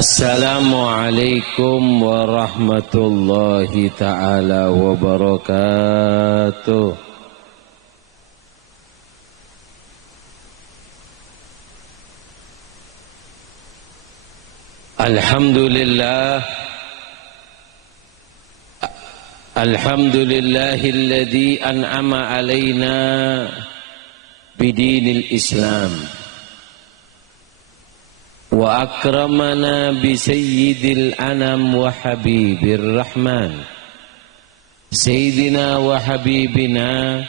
Assalamualaikum warahmatullahi ta'ala wabarakatuh. Alhamdulillahilladzi an'ama alaina bidinil Islam wa akramana bi sayyidil anam wa habibir rahman sayyidina wa habibina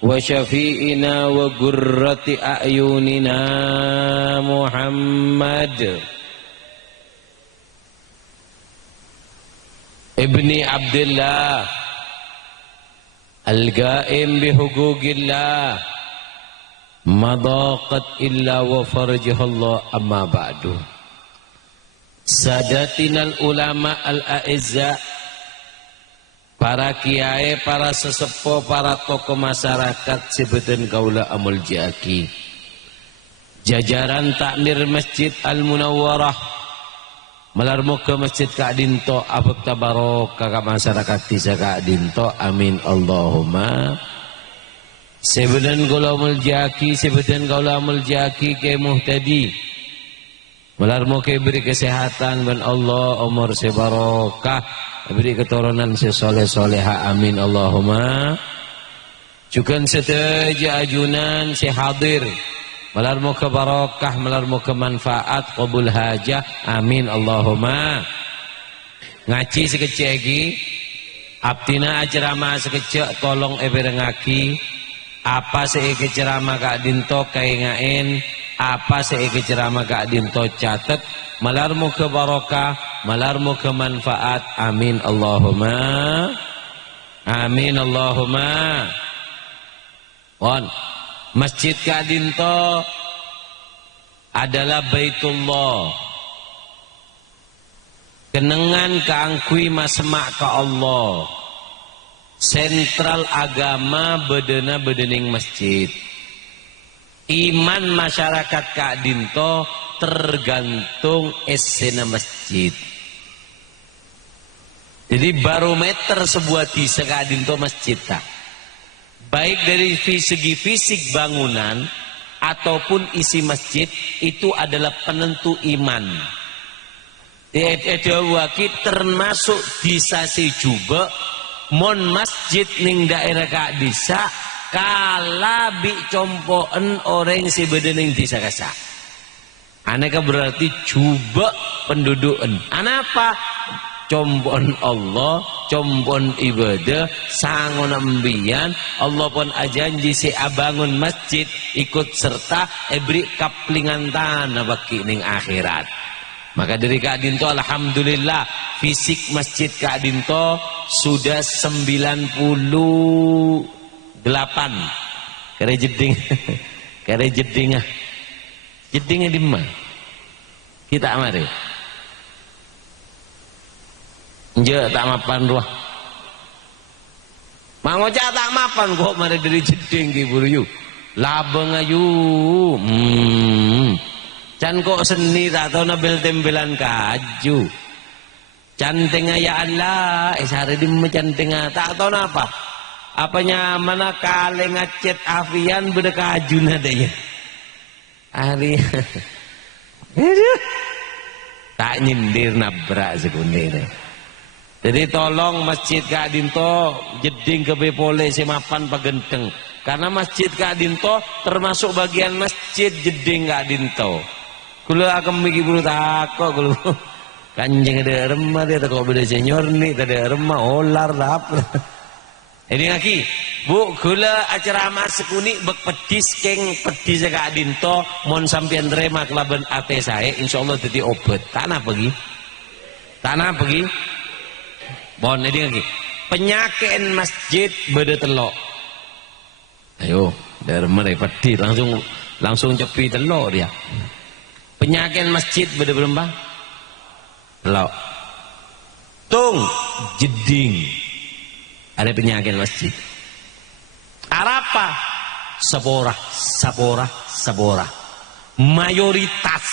wa syafi'ina wa gurrati a'yunina Muhammad ibni Abdullah al-ga'im bihuquqillah madaqat illa wa farjahallah amma ba'du. Sadatinal ulama al-a'izza, para kiai, para sesepuh, para tokoh masyarakat sebutan kaula amul jaki, jajaran takmir Masjid Al-Munawwarah melarmu ke Masjid Kak Dinto abek tabarok kakak masyarakat desa Kak Dinto, amin Allahumma. Sebedan kaula muljaki, sebedan kaula muljaki ke muhtadi. Melarmu ke beri kesehatan dan Allah umur sebarokah, beri keturunan sesoleh-soleha, amin Allahumma. Juga seteja ajunan sehadir. Melarmu ke barokah, melarmu ke manfaat, qabul hajah, amin Allahumma. Ngaji sekecil lagi, abdina ceramah sekecil, tolong eberengaki. Apa seike ceramah Kak Dinto kaingain, apa seike ceramah Kak Dinto catet, melarmu ke barokah, melarmu ke manfaat, amin Allahumma. Amin Allahumma. Pon, Masjid Kak Dinto adalah Baitullah, kenengan keangkui masemak ke Allah, sentral agama bedena bedening masjid. Iman masyarakat Kak Dinto tergantung esena masjid. Jadi barometer sebuah desa Kak Dinto masjid tak? Baik dari segi fisik bangunan ataupun isi masjid, itu adalah penentu iman. Edawaki termasuk desa sejuba mon masjid ning daerah Kak Disa kala bi compoen orang si bedening desa kasa. Aneka berarti coba pendudukan. Anapa? Compon Allah, compon ibadah, sangon ambian. Allah pun ajanji si abangun masjid ikut serta ebri kaplingan tanah baki ning akhirat. Maka dari Kak Dinto alhamdulillah fisik masjid Kak Dinto sudah 98. Kare jeding. Kare jedingah. Jedingah di mana? Kita mari. Je tak mapan ruah. Mangoja tak mapan kok mari dari jeding ki buru yu. Labeng ayu. Can kok seni tak tahu nabel tembelan kaju. Canting ya Allah, hari di canting tak tahu apa. Apanya mana kale ngacet afian beda kaju nadanya. Hari tak nyindir nabrak sekunder. Jadi tolong Masjid Kak Dinto jeding ke bepole semapan pagenteng. Karena Masjid Kak Dinto termasuk bagian masjid jeding Kak Dinto. Kula akan mikir bulu takok kula. Kanjeng ada remah dia tak kau beda senior ni tak ada remah olar dap. Ini lagi, bu kula acara sekuni bek pedis keng pedis Kak Dinto mon sampian terima kelaban ate saya insyaallah jadi obat. Tanah pergi. Tanah pergi. Bon ini lagi. Penyakit masjid beda telok. Ayo, dari remah dari pedis langsung cepi telok dia. Penyakit masjid beda berembang. Telok. Tung jeding. Ada penyakit masjid. Arapa? Sabora. Mayoritas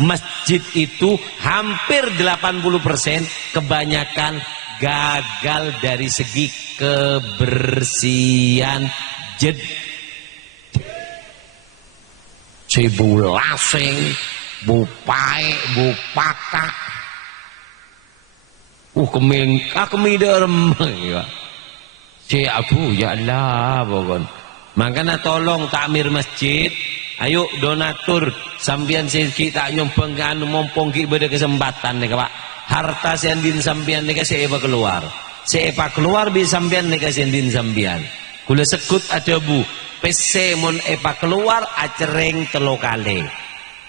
masjid itu hampir 80% kebanyakan gagal dari segi kebersihan. Bu lasing, bu pae, bu pakak, kemiderem ya. Abu ya Allah pokon. Makanya tolong takmir masjid, ayo donatur sambian siki tak nyombang kan mompong ki beda kesempatan nih Pak. Harta sendin sambian nih sepa keluar. Sepa keluar bi sambian nih sendin sambian. Kula sekut ada bu. PC mon epa keluar acereng telo kali.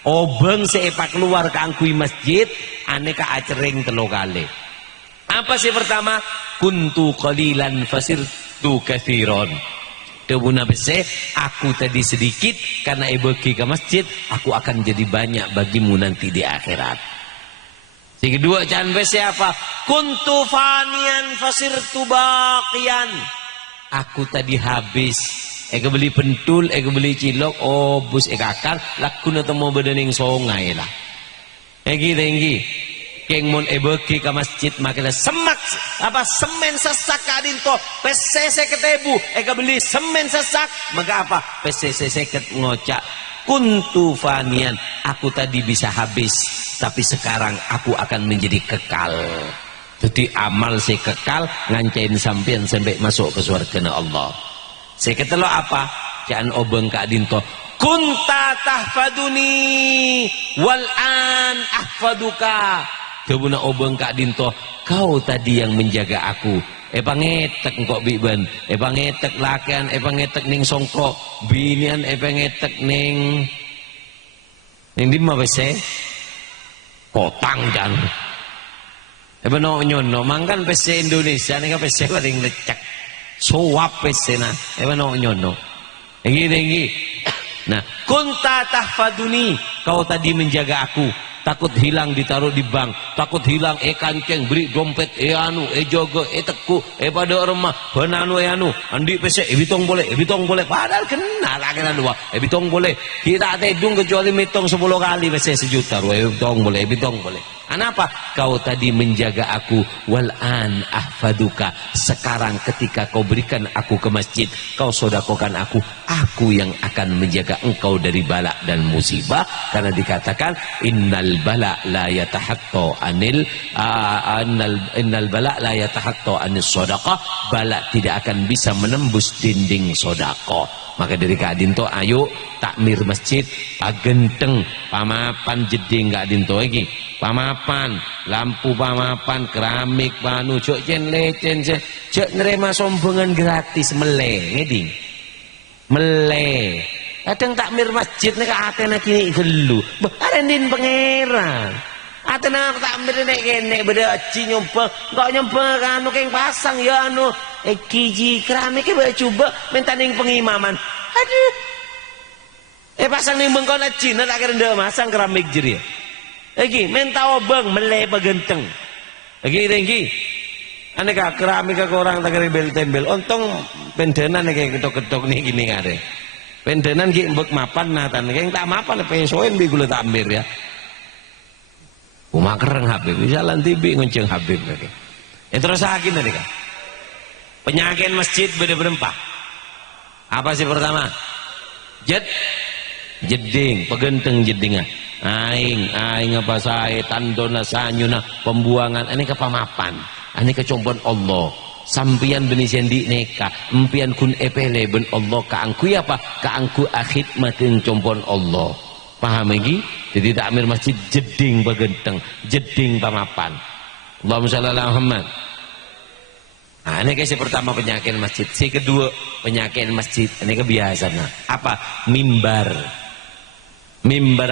Obeng sepa keluar kangkui masjid aneka acereng telo kali. Apa sih pertama? Kuntu qalilan fasirtu katsiron. Debuna PC aku tadi sedikit karena pergi ke masjid aku akan jadi banyak bagimu nanti di akhirat. Yang kedua jangan PC apa? Kuntu fanian fasirtu baqiyan. Aku tadi habis. Eka beli pentul, eka beli cilok, bus eka akar, laku na temo bedening songai lah. Tinggi, keng mon ebeki ke masjid makanya semak apa semen sesak kadin to, PCC ketebu, eka beli semen sesak, maka apa? PCC seket ngocak, kuntu fanian, aku tadi bisa habis, tapi sekarang aku akan menjadi kekal. Jadi amal saya kekal, ngancain sampean sampai masuk ke surga Allah. Saya kata lo apa? Jangan obeng Kak Dinto. Kunta tahfaduni wal an ahfaduka. Kebuna obeng Kak Dinto. Kau tadi yang menjaga aku. Pangetek kok biben. Pangetek lakian. Pangetek ning songkok. Binian pangetek ning. Ning di mana bese? Potang jangan. No nyono. Mangkan pese Indonesia nih kan pese paling lecek. Suap pesena, no nyono. Tinggi. Nah, kunta tahfaduni, kau tadi menjaga aku. Takut hilang ditaruh di bank, takut hilang kanceng beri dompet anu jogo teku pada rumah penanu anu andi pesek bitong boleh padahal kena lagi dua bitong boleh kita tedung kecuali mitong 10 kali pesek sejuta bitong boleh. Kenapa? Kau tadi menjaga aku wal an ahfaduka. Sekarang ketika kau berikan aku ke masjid, kau sodakokan aku yang akan menjaga engkau dari bala dan musibah. Karena dikatakan innal bala la yatahatta anil innal bala la yatahatta anis sodaqah. Bala tidak akan bisa menembus dinding sodaqah. Maka dari Kak Dinto ayo takmir masjid pagenteng pamapan jeding Kak Dinto lagi pamapan lampu pamapan keramik panu cok cen lecen cok nerima sombongan gratis ngeding kadang takmir masjid nek atena kini gelu barendin pangeran atena takmir nek kene beda aci nyoba kok nyoba anu keng pasang ya anu kiji keramik e coba minta ning pengimaman aduh pasang ning bengkon aci nek akhir ndek masang keramik jeri lagi minta obeng mele pagenteng lagi tinggi aneka keramik ke orang tak tembel ontong pendenan kayak ketok-ketok nih gini ngare pendenan ki mbek mapan natan kayak tak mapan pesoen bi gula takmir ya umah kereng Habib jalan tibi ngonceng Habib lagi terus sakin tadi kan penyakit masjid berempat apa sih pertama jeding pegenteng jedingan aing apa saya tandona sanyuna pembuangan ini kepamapan ini kecombon Allah sampian benih sendi neka empian kun epele ben Allah kaangku apa kaangku akhid makin combon Allah paham lagi jadi takmir masjid jeding pegenteng jeding pamapan Allahumma shalli ala Muhammad. Nah ini kasih pertama penyakit masjid. Si kedua penyakit masjid ini kebiasaan apa mimbar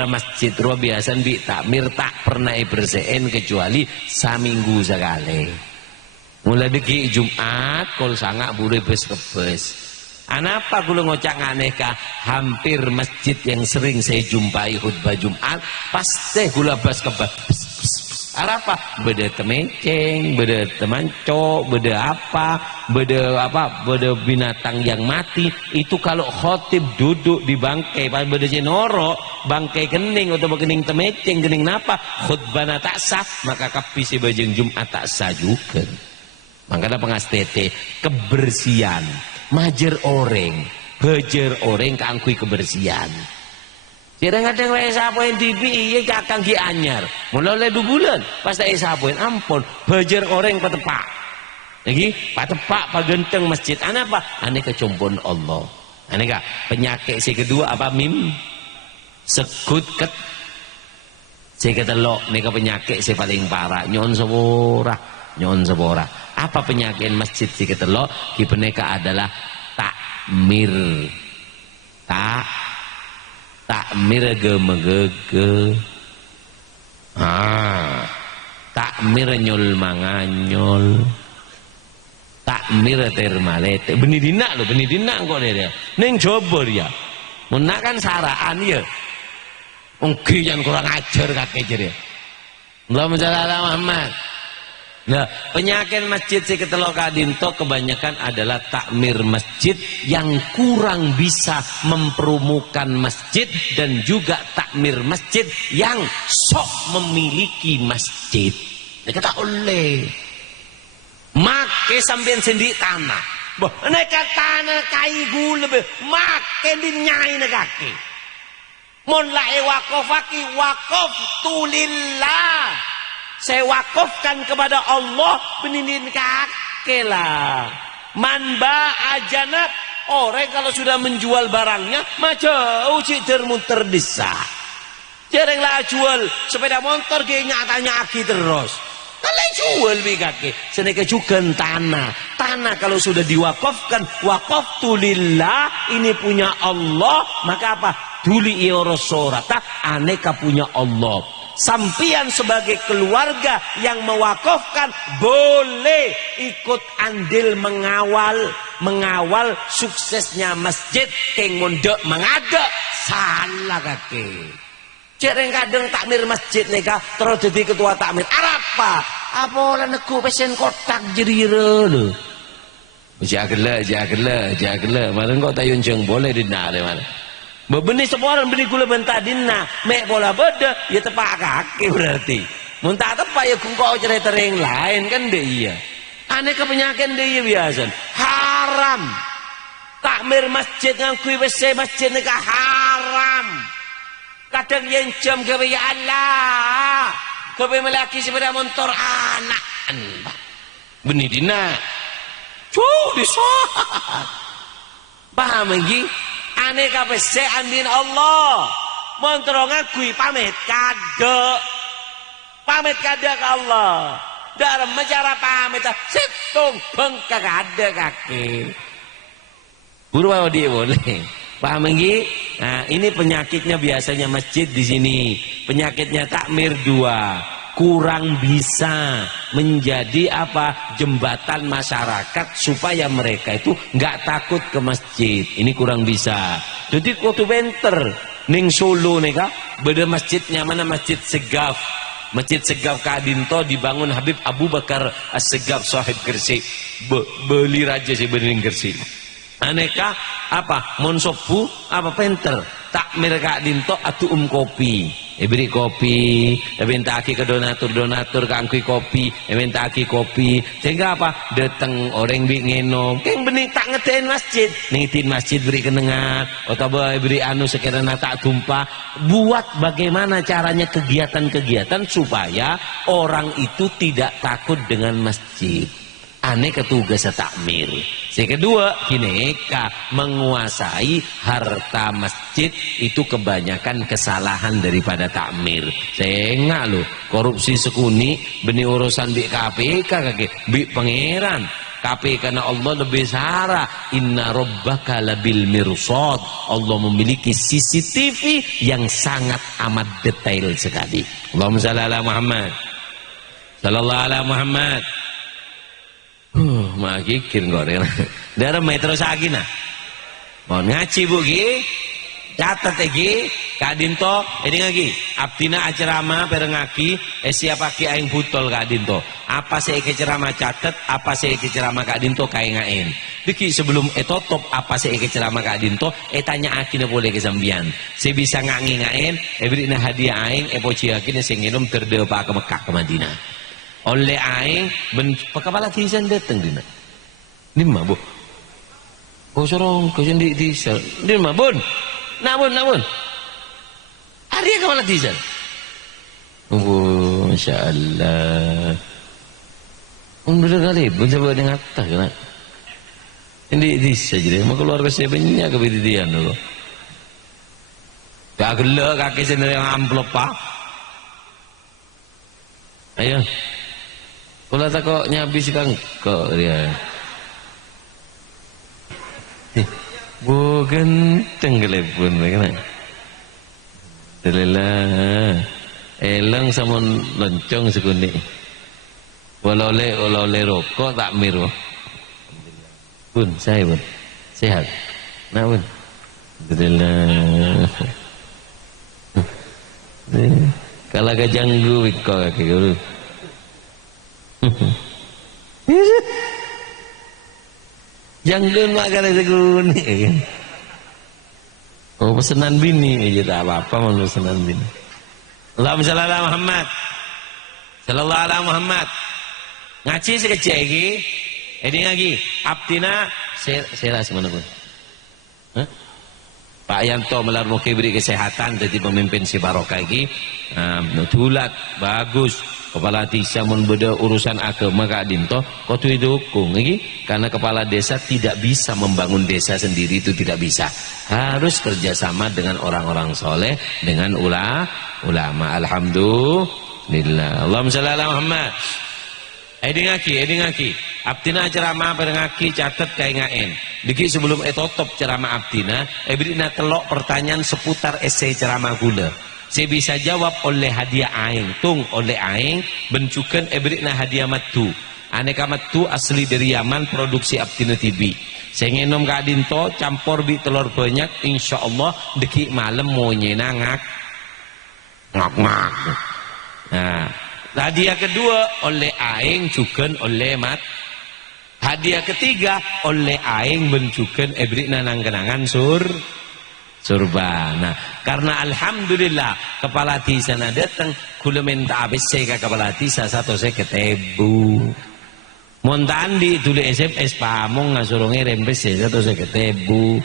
masjid ruang biasa bi takmir tak pernah bersihin kecuali saminggu sekali mulai deki Jumat kol sangat boleh bes anapa kulo ngocak aneh kah hampir masjid yang sering saya jumpai khutbah Jumat pasti gula bas kebas Apa? Beda temeceng, beda temanco, beda binatang yang mati. Itu kalau khotib duduk di bangkai, beda sinoro, bangkai kening atau kening temeceng, kening napa, khutbana tak sah, maka kapi si bajeng Jumat tak sah juga. Makanya pengastete kebersihan, majer orang, bejer orang kangkui kebersihan. Kadang-kadang wae sapoin TV ieu kakang ki anyar. Mulai 2 bulan pas tak sapoin ampun bejer orang patepak. Lagi patepak pagenteng masjid. Ana apa? Ane kecumpun Allah. Ane ka penyakit si kedua apa mim? Sekut ket. Si ketelok nika penyakit si paling parah. Nyon sepora. Apa penyakit masjid si ketelok? Ki peneka adalah takmir. Takmir gemegege, takmir nyol manganyol, takmir termalete. Benih dina kok dia. Neng coba dia, menakan saraan ya. Ungki yang kurang ajar kakek jadi. Allahumma shalli ala Muhammad. Nah, penyakit masjid si ketelok kadinto kebanyakan adalah takmir masjid yang kurang bisa memperumukan masjid dan juga takmir masjid yang sok memiliki masjid. Ini kata oleh make sampean sendiri tanah. Bah, neka tanah kai gula be make dinyai negaki. Mon lae wakofaki wakof tulillah. Saya wakafkan kepada Allah penindin kakek lah. Manba ajanab orang kalau sudah menjual barangnya macam uci termuter desa. Jaranglah jual sepeda motor ke nyatanya aki terus. Kalau jual bi kakek, seneka juga tanah. Tanah kalau sudah diwakafkan, wakaf tulillah ini punya Allah, maka apa? Tuli iorosorata aneka punya Allah. Sampian sebagai keluarga yang mewakafkan boleh ikut andil mengawal suksesnya masjid keng mondok mengada salah kaki. Cereng kadang takmir masjid neka terus jadi ketua takmir apa lah neku pesen kotak jerira lho. Jagela malah kok tayun jeng boleh dinale mana. Benih seporan benih gula bentadina mek bola beda ya tepak kaki berarti muntah tepak ya kungkau cerita yang lain kan deh iya aneka penyakit deh iya biasa haram takmir masjid ngakui WC masjid neka haram kadang yang jam gawe ya Allah gawe melaki sepeda motor anak benih dina disah paham lagi ane kapese andin Allah montro ngakui pamit kada ke Allah dalam mencara pamit situng bengkak ada kaki buru bawa dia boleh paham lagi nah ini penyakitnya biasanya masjid di sini penyakitnya takmir 2 kurang bisa menjadi apa jembatan masyarakat supaya mereka itu nggak takut ke masjid ini kurang bisa jadi kudu benter ning Solo nih kak beda masjidnya mana Masjid Segaf Kadinto dibangun Habib Abu Bakar As-Segaf sahib Gresik beli raja sih bening Gresik aneka apa monsopu apa penter takmir Kadinto atu kopi beri kopi, minta aki ke donatur kangkui kopi, minta aki kopi, sehingga apa? Datang orang bi ngenom, keng benih tak ngetain masjid, ngitin masjid beri kenengan, atau beri anu sekiranya tak tumpah, buat bagaimana caranya kegiatan-kegiatan supaya orang itu tidak takut dengan masjid. Aneh ketugas takmir. Yang kedua, kineka menguasai harta masjid itu kebanyakan kesalahan daripada takmir. Sengak loh, korupsi sekuni benih urusan bi KPK kaki bi pangeran. KPK karena Allah lebih sarah. Inna rabbaka labil mirsad. Allah memiliki CCTV yang sangat amat detail sekali. Allahumma shalli ala Muhammad. Sallallahu ala Muhammad. Makikir goreng. Darah metro lagi nah. Mohon ngaji bu gi. catat lagi Kak Dinto ini lagi abdina acerama perengaki siapa ki aing putol Kak Dinto apa sih ke ceramah catat apa sih ke ceramah Kak Dinto kain ngain diki sebelum top apa sih ke ceramah Kak Dinto tanya akina boleh ke sambian saya bisa ngain ngain beri hadiah aing poci akina saya nginum terdepa ke Mekah ke Madinah oleh aing kepala tisan datang dina lima bu kau sorong kau sendiri tisan lima bun Namun, Arya kemana tisan? Oh, Masya Allah. Udah kali, bener dengan atas kan? Ini tisan jadi, mau keluar ke saya banyak kebidian dulu. Gak gelak kaki sendiri yang amplop pak. Ayo, kalau tak kok nyabis kan kok dia. Bukan tenggelepun bagaimana? Alhamdulillah. Elang sama loncong sekundi. Walau le rokok tak miru. Pun saya pun sehat. Nah pun. Alhamdulillah. Kalau kejanggu wiko kaki guru. Jangan makan segun. Oh pesanan bini aja tak apa-apa mau pesanan bini. Allahumma shalli ala Muhammad. Sallallahu alaihi Muhammad. Ngaji sekecil lagi. Ini lagi. Abdina saya mana pun. Pak Yanto melar muka beri kesehatan jadi pemimpin si barokah lagi. Tulat bagus. Kepala desa mun beda urusan agama Kak Dinto kau tu dukung lagi karena kepala desa tidak bisa membangun desa sendiri itu tidak bisa harus kerjasama dengan orang-orang soleh dengan ulama alhamdulillah Allahumma shalli ala Muhammad Edi ngaki abdina ceramah berengaki catat kayak ngain diki sebelum etotop ceramah abdina beri telok pertanyaan seputar esai ceramah gula saya bisa jawab oleh hadiah aing tung oleh aing bencukan ebrikna hadiah matu aneka matu asli dari Yaman produksi Abdina TV saya ngenom Kak Dinto campur bi telur banyak insya Allah deki malam mau nyenangak ngak nah hadiah kedua oleh aing cukan oleh mat hadiah ketiga oleh aing bencukan ebrikna nang-kenangan surba. Nah, karena alhamdulillah kepala desa na datang kula minta ABC ke kepala desa satu saya ketebu. Montandi tulis SMS pamong ngasurungi rembes satu saya ketebu.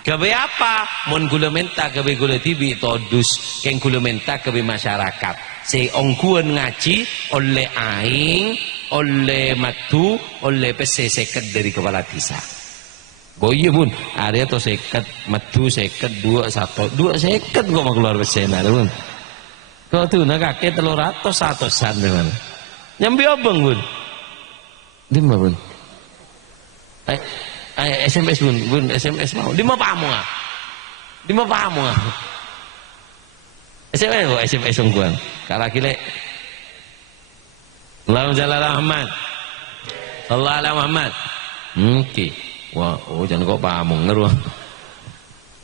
Kebe apa? Mon kula minta kebe kula tibi todus keng kula minta kebe masyarakat. Si ongkuan ngaji oleh aing, oleh matu, oleh PC seket dari kepala desa. Boye pun ada to seket matu seket dua seket kok mau keluar bersena pun kau tuh nak kakek 300-100an dengan nyambi abang pun lima pun SMS pun SMS mau lima pamu SMS ungguan kalau kile Allahumma shalli ala Muhammad sallallahu alaihi Muhammad oke. Wah, oh jangan kok pamong ngeruh.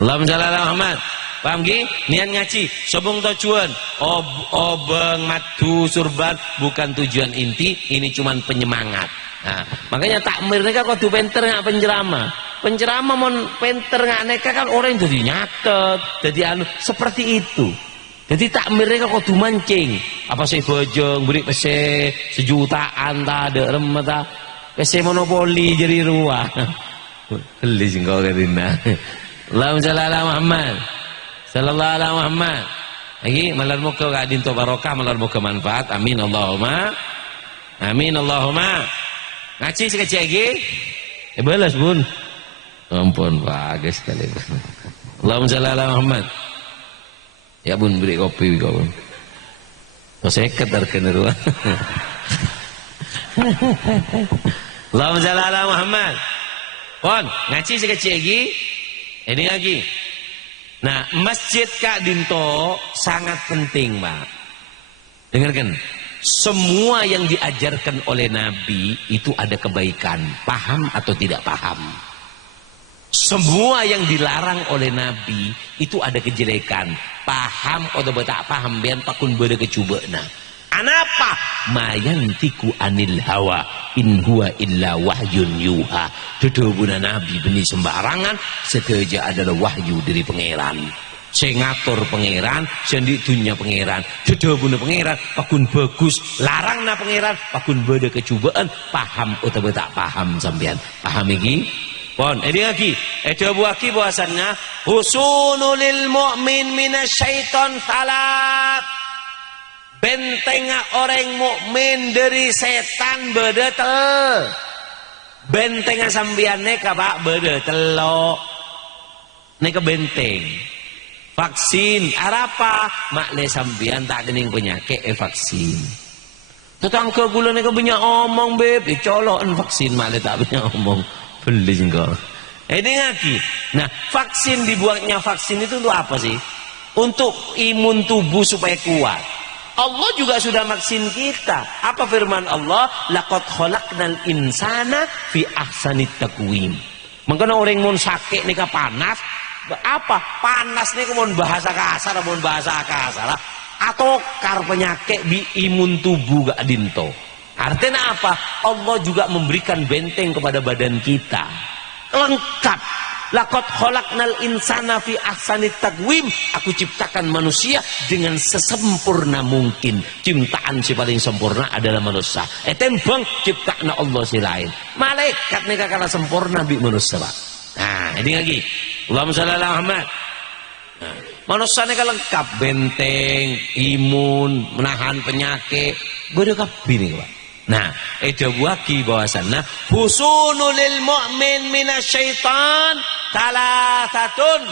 Allahumma shalli ala Muhammad. Paham ki? Niat ngaji, sobong tujuan. Obeng madu surban bukan tujuan inti, ini cuman penyemangat. Nah, makanya takmir mereka kok penter nggak pencerama. Pencerama mon penter nggak neka kan orang jadi nyatet, jadi anu seperti itu. Jadi takmir mereka kok mancing. Apa sih bojong beri pese sejutaan tak ada remata. Pese monopoli jadi ruah. Beli singkau kerina. Allahumma shalli ala Muhammad. Sallallahu alaihi Muhammad. Lagi malar muka Kak Dinto barokah, malar muka manfaat. Amin Allahumma. Amin Allahumma. Ngaji sekecil lagi. Balas bun. Ampun bagus sekali. Allahumma shalli ala Muhammad. Ya bun beri kopi kau. Kau seket terkena ruang. Allahumma shalli ala Muhammad. Pon, ngaji sekecil lagi. Ini lagi. Nah, masjid Kak Dinto sangat penting, Pak. Dengarkan. Semua yang diajarkan oleh Nabi itu ada kebaikan. Paham atau tidak paham? Semua yang dilarang oleh Nabi itu ada kejelekan. Paham atau tak paham bian pakun beda kecubana. Anapa? Mayantiku anil hawa in huwa illa wahyun yuha. Dedebuna Nabi benih sembarangan, sekerja adalah wahyu dari pangeran. Saya ngatur pangeran, saya dunia pangeran. Dedebuna pangeran pakun bagus, larang na pangeran pakun beda kecubaan. Paham atau tak paham sampean? Paham iki? Pon, ini lagi. Ada buaki bahasanya husunulil mu'min minasyaiton salat. Bentenga orang mukmin dari setan bedetel. Bentenga sambian neka pak bedetel. Neka benteng. Vaksin arapa makle sambian tak kening penyakit vaksin. Tetangga gula neka banyak omong beb, dicolokan vaksin makle tak banyak omong. Beli jengkol. Ini lagi. Nah, vaksin dibuatnya vaksin itu untuk apa sih? Untuk imun tubuh supaya kuat. Allah juga sudah vaksin kita. Apa firman Allah? Laqad khalaqnal insana fi ahsanit taqwim. Mengkena orang mun sakit nika panas, apa? Panas nika mun bahasa kasar, mun bahasa kasar. Atau kar penyakit di imun tubuh gak dinto. Artinya apa? Allah juga memberikan benteng kepada badan kita. Lengkap. Laqad khalaqnal insana fi ahsanit taqwim. Aku ciptakan manusia dengan sesempurna mungkin. Ciptaan si paling sempurna adalah manusia. Tembang ciptaan Allah si lain. Malaikat nika kala sempurna bi manusia, Pak. Nah, ini lagi. Allahumma shalli ala Muhammad. Nah, manusia nika lengkap, benteng, imun, menahan penyakit. Beda kabeh nih, Pak. Nah, ada buaki bahwasanna husunul lil mu'min minasyaitan salasatun.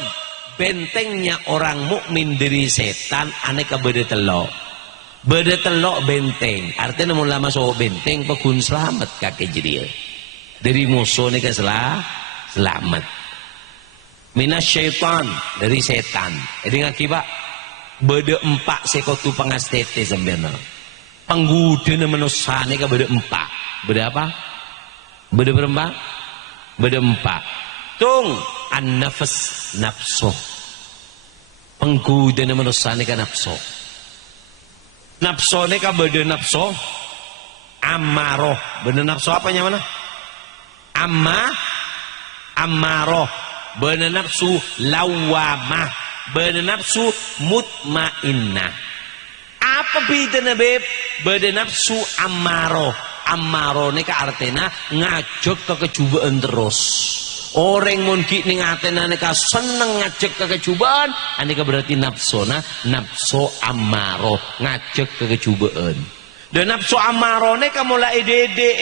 Bentengnya orang mukmin dari setan aneka beda telok. Beda telok benteng. Artinya mun lama so benteng pegun selamat kakek jadi. Dari musuh nika selamat. Minasyaitan dari setan. Jadi ngaki Pak, beda empak sekotu pangastete sampeyan. Pengguda manusia ini kan beda empat. Beda apa? Beda berempat? Beda empat. Tung an-nafas nafsu. Pengguda manusia ini kan nafsu. Nafsu ini kan beda nafsu amaroh. Beda nafsu apa yang mana? Amaroh. Beda nafsu lawamah. Beda nafsu mutmainnah. Apa bedanya beb? Beda nafsu amaro. Amaro ini ke artinya ngajak ke kecubaan terus. Orang mungkin ning atena neka seneng ngajak ke kecubaan, anika berarti nafsona nafsu amaro, ngajak ke kecubaan. Dan nafsu amaro neka mulai edede,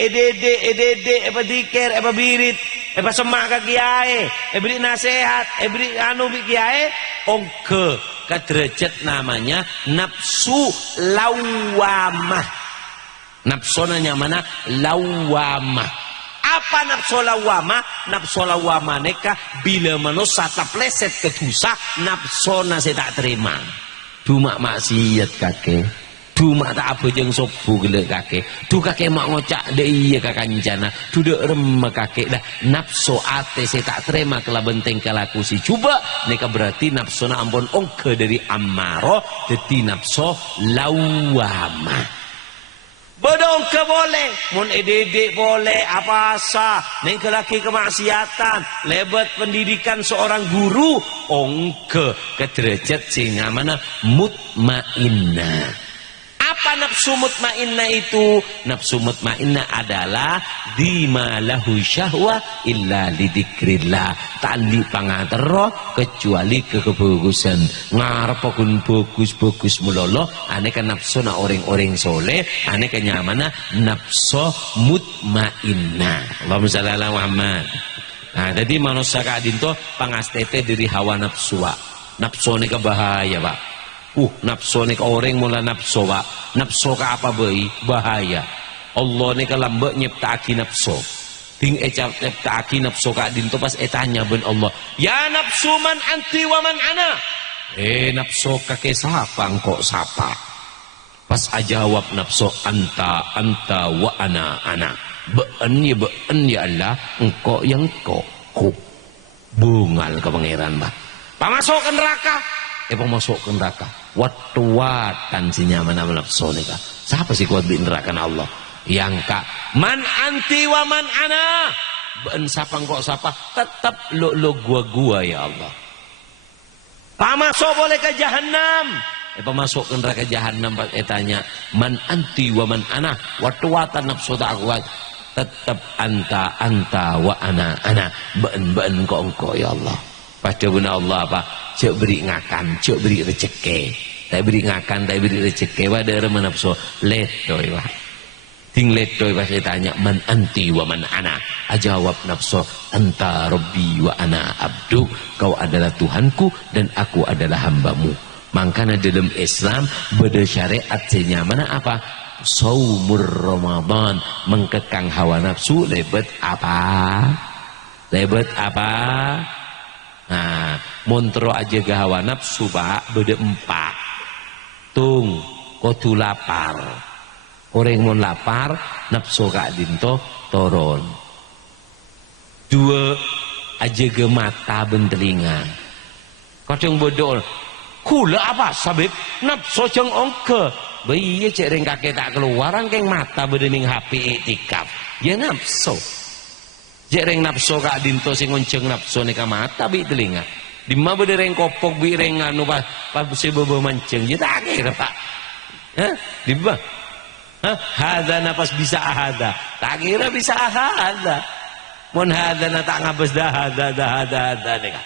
apa dikir, apa birit, apa semak ke kiai, beri nasihat, beri anu bi kiai, ongke. Derajat namanya nafsu lawamah. Nafsu nanya mana? Lawamah. Apa nafsu lawamah? Nafsu lawamah neka bila manusia terpleset ke dosa, nafsu nasi tak terima. Cuma maksiat kakek. Cuma tak apa jeng sopu gele kakek. Tu kakek mak ngocak de iya kakancana. Tu de remeh kakek dah. Nafsu ate saya tak terima kala benteng kalaku si coba. Neka berarti nafsu na ampun ongke dari amaro. Deti nafsu lawama. Bodong ke boleh. Mun edede boleh apa asa. Neka laki kemaksiatan. Lebat pendidikan seorang guru. Ongke ke derajat singa mana mutmainnah. Apa nafsu mutmainnah itu? Nafsu mutmainnah adalah dimalahu syahwa illa lidzikrillah. Tali pangatero kecuali kebagusan. Ngarep pun bagus-bagus melolo. Aneka nafsu na orang-orang soleh. Aneka nyamana nafsu mutmainnah. Allahumma shalli ala Muhammad. Nah, jadi manusia kadinto pangastete dari hawa nafsu. Nafsu ini bahaya, Pak. Nafsu ni orang mula nafsu Pak. Nafsu ka apa bayi? Bahaya. Allah ni kalambak nyiptaki nafsu. Ting nyiptaki nafsu ka dinto pas etanya ben Allah. Ya nafsu man anti wa man ana. Nafsu kake sapa engkau sapa. Pas ajawab nafsu anta wa ana. Be'en ya Allah engkau yang kau. bungal ke pangeran bah pamasuk ke neraka pamasuk ke neraka watuatan si nyaman nafsu nika siapa sih kuat di neraka Allah yang kak man anti wa man ana ben sapa kok sapa tetap lo gua ya Allah pamasuk boleh ke jahanam pamasuk ke neraka jahanam tanya man anti wa man ana watuatan nafsu tak kuat tetap anta wa ana ben kok engkau ya Allah pada guna Allah apa cek beri ngakan cek beri rezeki tak beri ngakan tak beri rezeki wadah menafsu letoy wah ting letoy pas tanya man anti wa man ana ajawab nafsu anta rabbi wa ana abdu kau adalah Tuhanku dan aku adalah hambamu makanya dalam Islam beda syariat senyamana apa saumur Ramadan mengkekang hawa nafsu lebet apa nah montro aja ke hawa nafsu pak beda 4 tung kotu lapar orang mon lapar nafsu kak dinto toron 2 aja ke mata bentelinga kadang bodol kula apa sabib nafsu jeng ongke bayi cek ring kakek tak keluaran keng mata bedening HP itikaf ya nafsu cek ring nafsu kak dinto sing ngonceng nafsu nika mata bi telinga dimma bedereng kopok bi ring anu pas si bobo manceng ya tak kira pak hah dimma hada napas bisa ahada tak kira bisa ahada mon hada na tak ngabes dah hada nika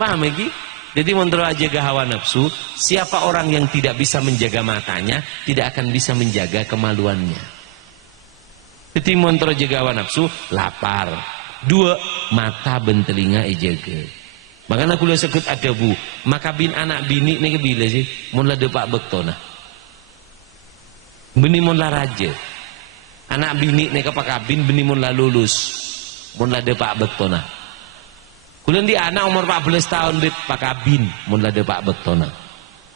paham lagi jadi menurut aja ke hawa nafsu siapa orang yang tidak bisa menjaga matanya tidak akan bisa menjaga kemaluannya jadi menurut aja ke hawa nafsu lapar 2 mata bentelinga ejaga makanya aku sekut ada bu maka bin anak bini nih bila sih mun lade pak bektona beni mun la raja anak bini nih ke pakabin beni mun la lulus mun lade pak bektona kulen di anak umur 14 tahun beb pakabin mun lade pak bektona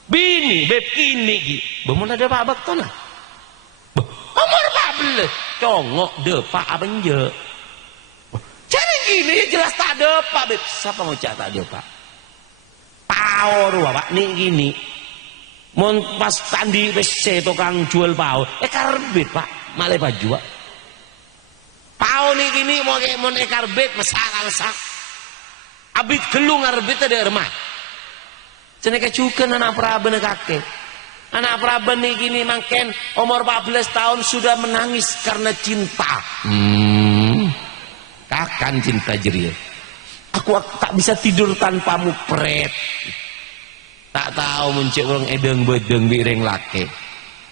bini beb ini ki mun lade pak bektona umur 14 congok de pak abenje cari gini jelas tak ada pak beb siapa mau cak tak ada pak power bapak nih gini mun pas tandi WC tukang jual pau karbit pak malah baju pak pau nih gini mau kayak mun karbit masak abit gelung arbit ada remah cene kecuken anak praben kakek anak praben nih gini mangken umur 14 tahun sudah menangis karena cinta kakan cinta jeril aku tak bisa tidur tanpamu pret tak tahu muncul orang edeng bedeng bireng laki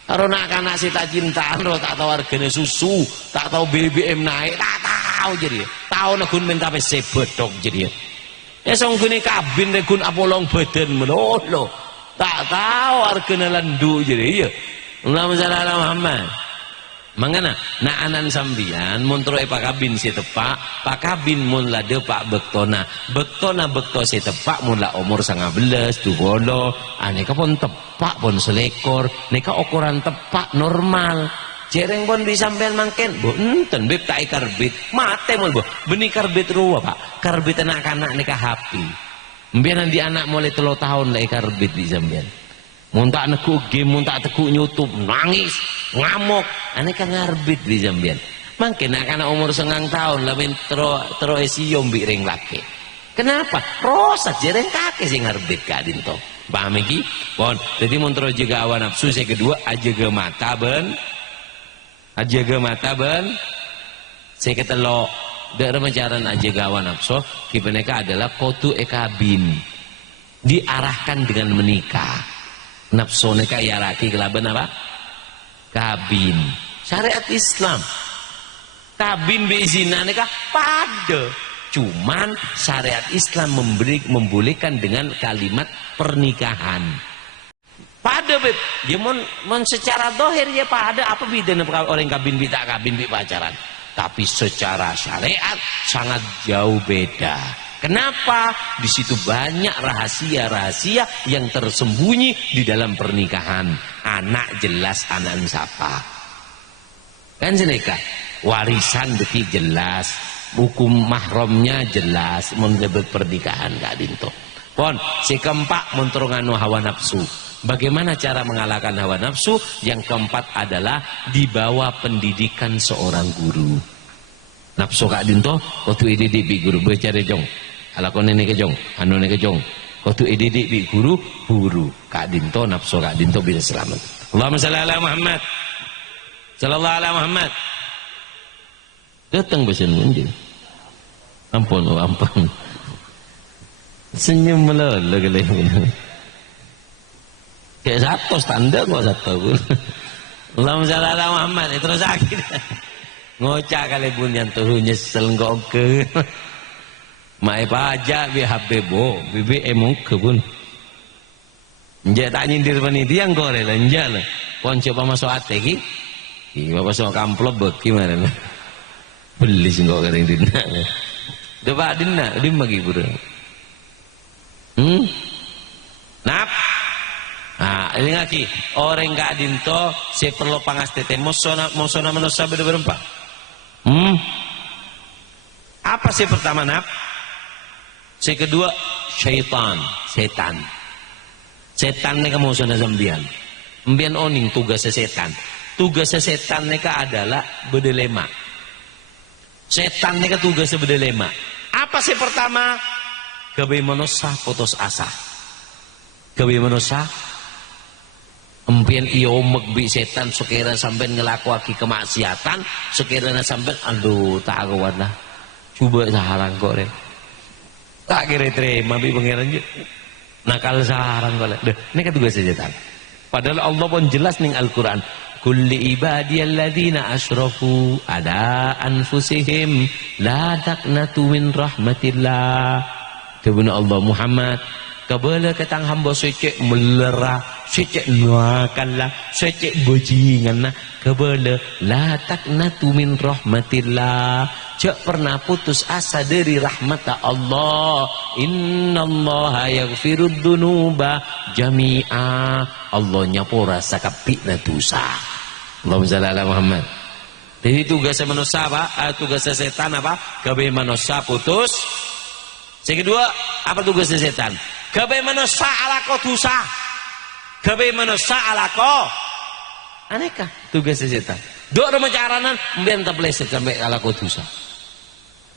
karo nak anak si tak cinta ro tak tahu harganya susu tak tahu BBM naik tak tahu jadi tahu nagun minta PC bedok jadi ya song gini kabin regun apolong badan melolo tak tahu harganya landu jadi ya Allahumma shalli ala Muhammad mangana na anan sambian montro pak kabin si tepak pak kabin mun lade pak bektona bekto si tepak mun la umur 19 dugolo aneka pun tepak pun selekor neka ukuran tepak normal jereng pun disampean mangken bo enten beb tak karbit mate mun bo benih karbit ruwa pak karbit anak-anak neka happy mbian di anak mulai 3 tahun lah karbit di sampean mun tak neku game mun tak teku YouTube nangis ngamuk aneka ngarbit di sampean mangken anak umur 9 tahun lah tro esiom bi ring laki kenapa rosak jereng kake sing ngarbit ka dinto paham iki pon jadi mun tro jaga hawa nafsu saya kedua aja ke mata ben saya ketelo dari macaran aja ke hawa nafsu kipeneka adalah kotu ekabin diarahkan dengan menikah nafsu neka ya laki kelaban apa kabin syariat Islam kabin beizina neka pada cuman syariat Islam membolehkan dengan kalimat pernikahan pada beb dia mon secara dohir ya pada apa bedanya orang kabin bi tak kabin bi pacaran tapi secara syariat sangat jauh beda. Kenapa? Di situ banyak rahasia-rahasia yang tersembunyi di dalam pernikahan. Anak jelas anak siapa. Kan seneka warisan detik jelas hukum mahramnya jelas menyebut pernikahan Kak Dinto. Pon si keempat menturunkan hawa nafsu. Bagaimana cara mengalahkan hawa nafsu? Yang keempat adalah di bawah pendidikan seorang guru. Nafsu Kak Dinto waktu didik bi guru bercari jong. Alakon ini ke jong, anu ini ke jong. Waktu didik bi guru Kak Dinto nafsu Kak Dinto bisa selamat. Allahumma shalli ala Muhammad. Sallallahu alaihi Muhammad. Datang besen munjil. Ampun, oh ampun. Senyum melulu kali ini. Kayak satu standar kok satu. Allahumma shalli ala Muhammad. Terus sakit. Ngocak kali pun yang tuh nyesel kok ke. Mai pajak bi habebo, bibi emong kebun. Nje tak nyindir panitia kok rela nje lah. Pon coba masuk ate ki. Bapak sok amplop gimana? Beli sih kok kering dina. Coba dina, bagi buru. Nap. Nah, ini lagi orang Kak Dinto saya perlu pangas tete mosona manusia berempat. Apa sih pertama nap? Si kedua setan. Setan ini kamu sudah zambian. Mbian oning tugas setan. Tugas setan mereka adalah berdelema. Setan mereka tugas berdelema. Apa sih pertama? Gawe manusia putus asa. Gawe manusia empian iyo bi setan sekira sampai ngelakuaki kemaksiatan, sekira sampai aduh tak kuat lah. Coba saharan kok deh. Tak kira terima bi pangeran je. Nakal saharan kok deh. Ini kan tugas setan. Padahal Allah pun jelas ning Al-Qur'an. Kulli ibadiyalladzina asrafu ala anfusihim la taqnatu min rahmatillah. Kebenar Allah Muhammad kabala ketang hamba secek melerah, secek nuakanlah, secek bajingan kabala la taqnatu min rahmatillah. Cak pernah putus asa dari rahmat Allah. Innallaha yaghfirud dzunuba jami'a. Allah nyapura sakapina dosa. Allahumma shalli ala Muhammad. Jadi tugas manusia apa? Tugas setan apa? Gawe manusia putus. Yang kedua, apa tugas setan? Gawe manusia alako dosa. Gawe manusia alako aneka tugas setan. Dok rumah caranan mbiyen ta pleset sampai alako dosa.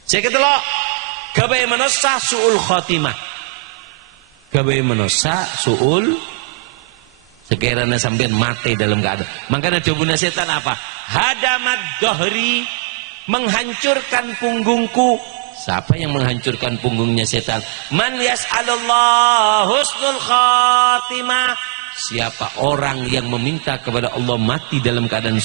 Saya ketelo gawe manusia suul khotimah. Gawe manusia suul sekiranya sampai mati dalam keadaan. Makanya jawabnya setan apa? Hadamat dohri, menghancurkan punggungku. Siapa yang menghancurkan punggungnya setan? Man yas'alullah husnul khatimah. Siapa orang yang meminta kepada Allah mati dalam keadaan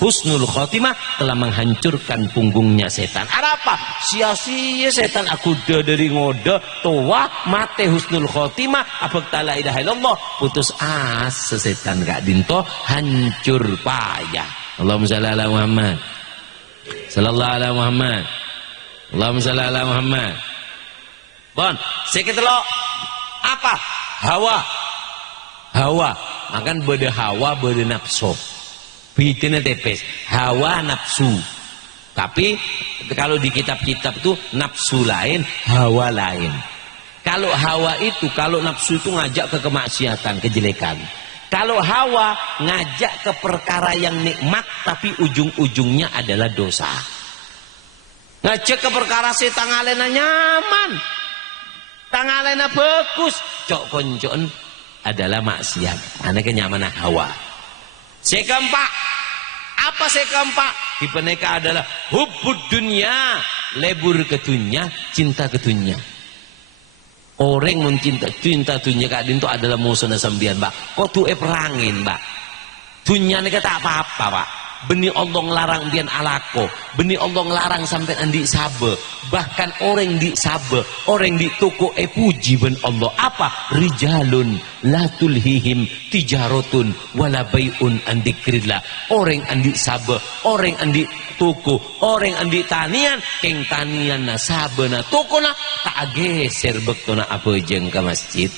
husnul khotimah telah menghancurkan punggungnya setan. Apa? Sia-sia setan aku dari ngoda tua mati husnul khotimah abak la ilaha illallah putus asa setan Kak Dinto hancur payah. Allahumma shalli ala Muhammad. Sallallahu ala Muhammad. Allahumma shalli ala Muhammad. Bon, seketelo apa? Hawa, makan beda hawa beda nafsu. Bikinnya tepes, hawa nafsu. Tapi kalau di kitab-kitab itu nafsu lain, hawa lain. Kalau hawa itu, kalau nafsu itu ngajak ke kemaksiatan, kejelekan. Kalau hawa ngajak ke perkara yang nikmat, tapi ujung-ujungnya adalah dosa. Ngajak ke perkara si tangalena nyaman, tangalena bagus, cok koncon adalah maksiat. Aneh kenyamanan hawa. Sekeempat, apa sekeempat? Tipe mereka adalah hubbud dunia, lebur ke dunia, cinta ke dunia. Orang cinta dunia Kak Dinto adalah musuh sambian, Mbak. Kok tuh perangin, Mbak? Dunia ini kata apa-apa, Pak. Benih Allah ngelarang bian alako, benih Allah ngelarang sampai andi sabe. Bahkan orang di sabe, orang di toko puji ben Allah apa? Rijalun la tulhihim tijarotun wala bayun an dzikrillah. Orang andi sabe, orang andi toko, orang andi tanian, keng tanian na sabe na toko na tak geser bektona apa jeng ke masjid.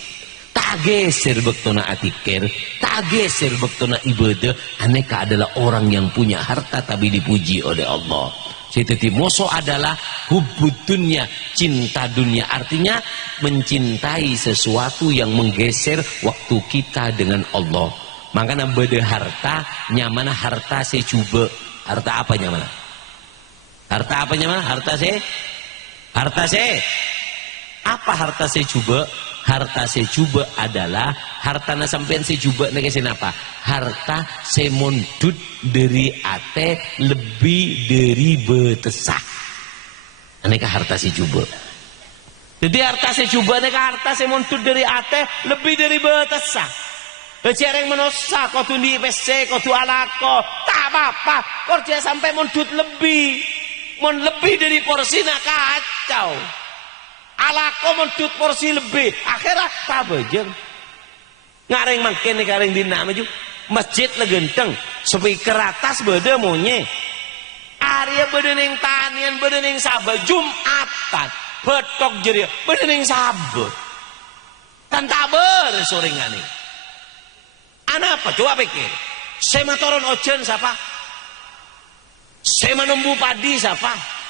Tak geser bektona atikir, tak geser bektona ibadah. Aneka adalah orang yang punya harta tapi dipuji oleh Allah. Jadi moso adalah hubud dunia, cinta dunia. Artinya mencintai sesuatu yang menggeser waktu kita dengan Allah. Makanya beda harta, nyamana harta sejuba. Harta apa nyamana? Harta apa nyamana? Harta se? Apa harta sejuba? Harta sejuba adalah hartana sampean sejuba negesin apa? Harta semondut dari ate lebih dari betesah. Aneka harta sejuba. Jadi harta sejuba neka harta semondut dari ate lebih dari betesah. Cereng menosa kau tundi PC kau tu alako tak apa-apa. Kerja sampai mondut lebih, lebih dari porsi nak kacau. Alako mendut porsi lebih akhirnya tak bejeng ngareng makin nih kareng dina maju masjid legenteng speaker atas beda monye Arya beda ning tanian beda ning sabah Jumatan betok jeria beda ning sabah tan taber soringan nih anak apa coba pikir saya matoron ojen siapa saya menembu padi siapa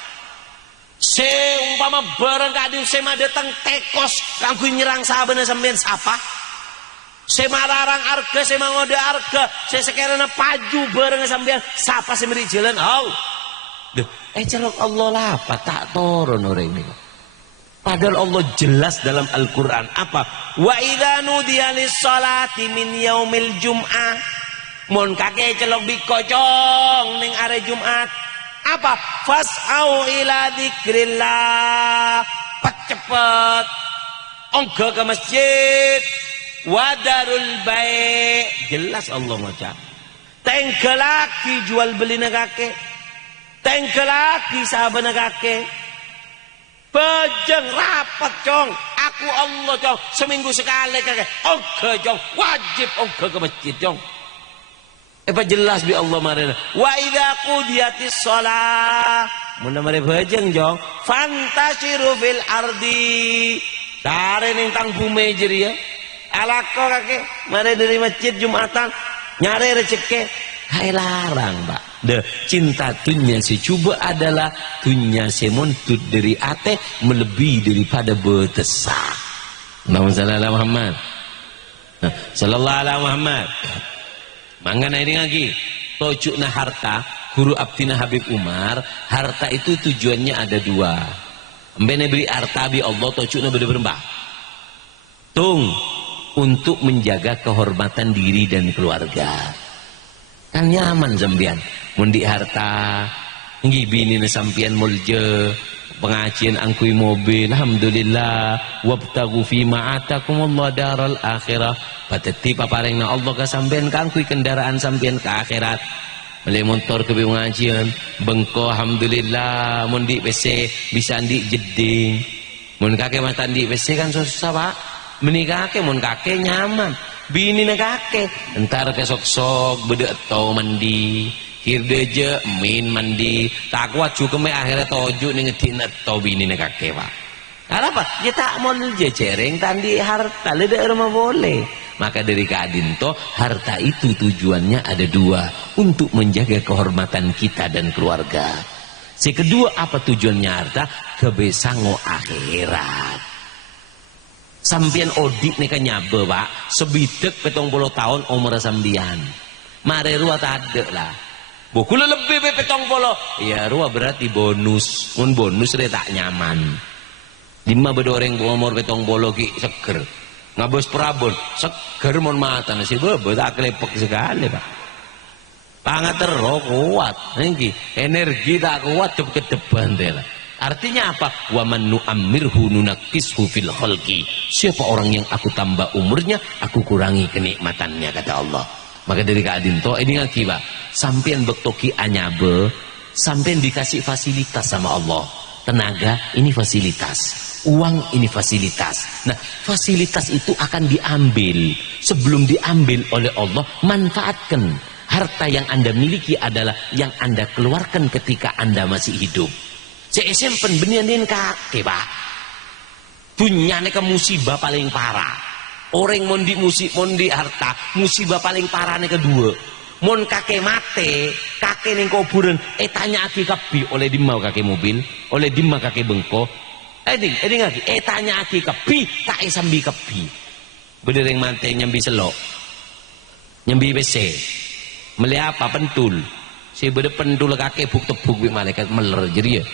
umpama bareng kadang sema datang tekos kanggo nyerang sahabatnya sampean siapa sema larang arga sema ngode arga saya sekarang paju bareng sampean siapa sih beri jalan celok Allah lah apa tak turun orang ini padahal Allah jelas dalam Al-Quran apa wa idza nudiya lis-salati min yaumil jum'ah mon kakek celok bikocong ning are Jumat apa fas'au ila dzikrillah cepet ongga ke masjid wadarul bai jelas Allah maca tengkelaki jual beli negake tengkelaki sahabat negake bejeng rapat cong aku Allah cong seminggu sekali kakek ongga cong wajib ongga ke masjid cong apa jelas bi Allah marina wa idza qudiyatis shalah mun mare bajeng jong fantashiru fil ardi tare ning tang bumi jeri ya alako kake mare dari masjid Jumatan nyare rezeki hai larang Pak de cinta dunia secuba adalah dunia semontut dari ate melebihi daripada betesa Allahumma shalli ala Muhammad sallallahu alaihi Muhammad. Mangana ini lagi tojukna harta guru Abdina Habib Umar harta itu tujuannya ada dua mbene beri harta bi Allah tojukna berembah tung untuk menjaga kehormatan diri dan keluarga kan nyaman sampean mundi harta nggih bini sampean mulje pengajian angkui mobil alhamdulillah wabtagu fima atakumullah daral akhirah pateti paparengna Allah ka sampean kangkui kendaraan sampean ke akhirat beli motor ke pengajian bengko alhamdulillah mun di PC bisa ndik jeding mun kake mata ndik PC kan susah Pak menikah ke mun kake nyaman bini na kake entar ke sok-sok bedek tau mandi hirdeje min mandi tak kuat juga me akhirnya toju nih ngedina tau bini na kake Pak apa ya tak mau jecereng tandi harta leda rumah boleh maka dari keadinto harta itu tujuannya ada dua untuk menjaga kehormatan kita dan keluarga si kedua apa tujuannya harta kebesango akhirat sampian odik nih kan nyabe Pak sebidek 70 tahun umur sambian mare ruah tade lah buku lebih 70 ya ruah berarti bonus mun bonus re tak nyaman lima bedoreng umur 70 ki seger ngabos prabon seger mon mata nasi bebe tak kelepek sekali Pak pangat terus kuat niki energi tak kuat cukup ke depan deh lah artinya apa wa man nu'ammirhu nunakkishu fil khalqi siapa orang yang aku tambah umurnya aku kurangi kenikmatannya kata Allah maka dari keadinto ini ngaki Pak sampean bektoki anyabe sampean dikasih fasilitas sama Allah tenaga ini fasilitas uang ini fasilitas nah fasilitas itu akan diambil sebelum diambil oleh Allah manfaatkan harta yang Anda miliki adalah yang Anda keluarkan ketika Anda masih hidup saya simpen benerin kakek Pak dunia neka musibah paling parah orang mondi musib mondi harta musibah paling parah neka kedua Mon kakek mate, kakek ning kuburan, tanya aki kebi oleh dimau kakek mobil, oleh dimau kakek bengko. Eding aki, tanya aki kebi, kakek sambi kebi. Bedereng mate nyambi selok, nyambi bese, meli apa pentul. Si bede pentul kakek buk tebuk malaikat meler jadi ya.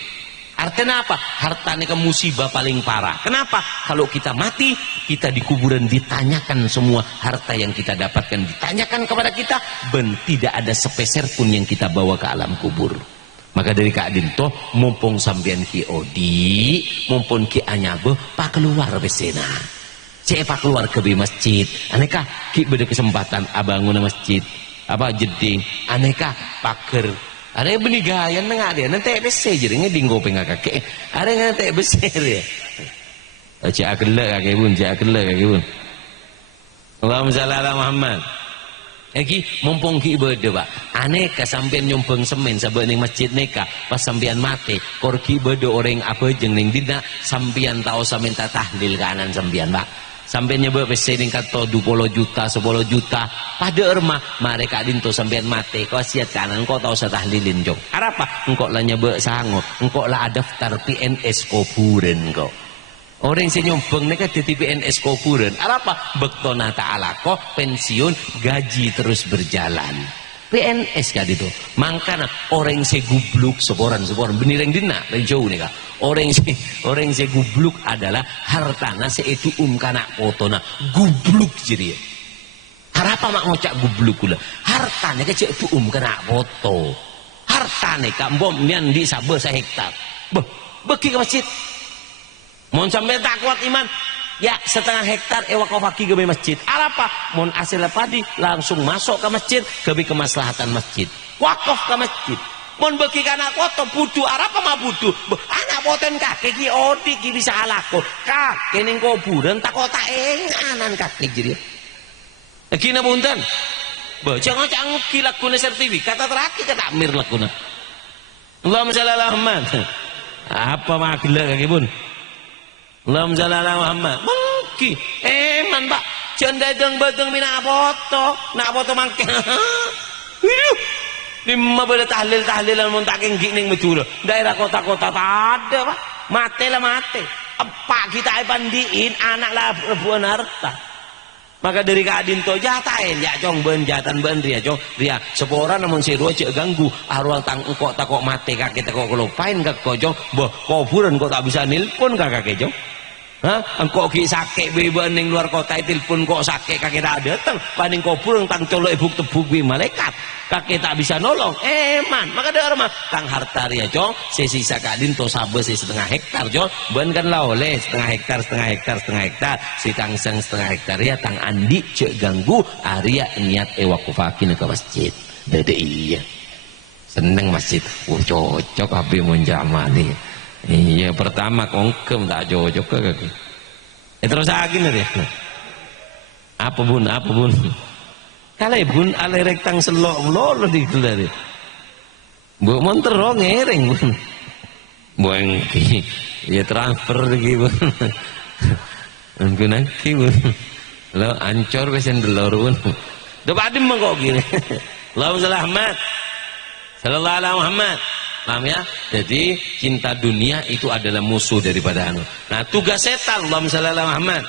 Artinya apa? Hartanya ke musibah paling parah. Kenapa? Kalau kita mati, kita di kuburan ditanyakan semua harta yang kita dapatkan, ditanyakan kepada kita, ben tidak ada sepeser pun yang kita bawa ke alam kubur. Maka dari Kak Dinto, mumpung sampean ki odi, mumpung ki anyabe, pak keluar besena. Pak keluar ke masjid. Aneka ki beda kesempatan abangun masjid. Apa jeding? Aneka paker. Ada yang benih gaya nengah dia nanti besar jadi ngedinggo pengak kakek. Ada yang nanti besar ya. Cak akelak kakek pun, cak akelak kakek pun. Allahumma shalli ala Muhammad. Lagi mumpung ki ibadah pak. Aneh kesampian nyumbang semen sabak ning masjid neka pas sampian mati. Kor ki ibadah orang apa jeng ning dina sampian tau minta tahlil kanan sampian pak. Sampai nyebut pesening kata 20 juta 10 juta pada erma mereka dinto sampean mate kau siat kanan kau tahu tahlilin jong apa engkau lah nyebut sangot engkau lah daftar PNS kuburan kau orang yang nyombang mereka di PNS kuburan apa bektona ta'ala kau pensiun gaji terus berjalan PNS kan itu makanya orang yang gubluk seporan benireng dina dari jauh nih kak orang yang gubluk adalah hartana seitu kana potona gubluk jadi harapa mak ngocak gubluk kula hartanya kecek itu kana foto hartanya kak bom nian di sabe hektar beki ke masjid mon sampai tak kuat iman ya setengah hektar wakafaki ke masjid apa mon hasil padi langsung masuk ke masjid ke kemaslahatan masjid wakaf ke masjid mon bagi anak foto butuh apa mah butuh anak poten kakek ki odi ki bisa alako kakek ning kuburan tak kota enganan kakek jadi lagi punten jangan ki lakune sertifikat terakhir takmir lakuna Allahumma shalli ala Muhammad apa mah gelek kakek pun Allahumma shalli ala Muhammad mungkin man pak jangan dadeng-badeng mina nak foto mangke lima pada tahlilan muntaking gini medura daerah kota-kota tak ada pak mate lah mate apa kita pandiin anak lah rebuan harta maka dari Kak Dinto jatain ya cong benjatan ben dia cong dia sepora namun si ruang cek ganggu arwah tang engkok takok mate kakek takok kelupain kakek cong boh kuburan kok tak bisa nilpun kakek cong engkau ki sakit beban ning luar kota telepon kok sakit kakek tak datang paling kuburan tang colok ibuk tebuk malaikat kakek tak bisa nolong man maka ada rumah tang harta ya cong sisa Kak Dinto sabe setengah hektar cong ben kan lah oleh setengah hektar si tangseng setengah hektar ya tang andi cek ganggu Arya niat wakufakin ke masjid dede iya seneng masjid cocok habis menjama nih iya pertama kongkem tak cocok ke kaki terus lagi nih apa bun kalau bun ale rektang selok lolo di gelari bu monterong ngereng bun buang ya transfer gitu bun nanti bun lo ancor besen delor bun dapat adim mah kok gini Allahumma sallallahu alaihi Muhammad paham ya? Jadi cinta dunia itu adalah musuh daripada anu. Nah tugas setan Allahumma shalli ala Muhammad.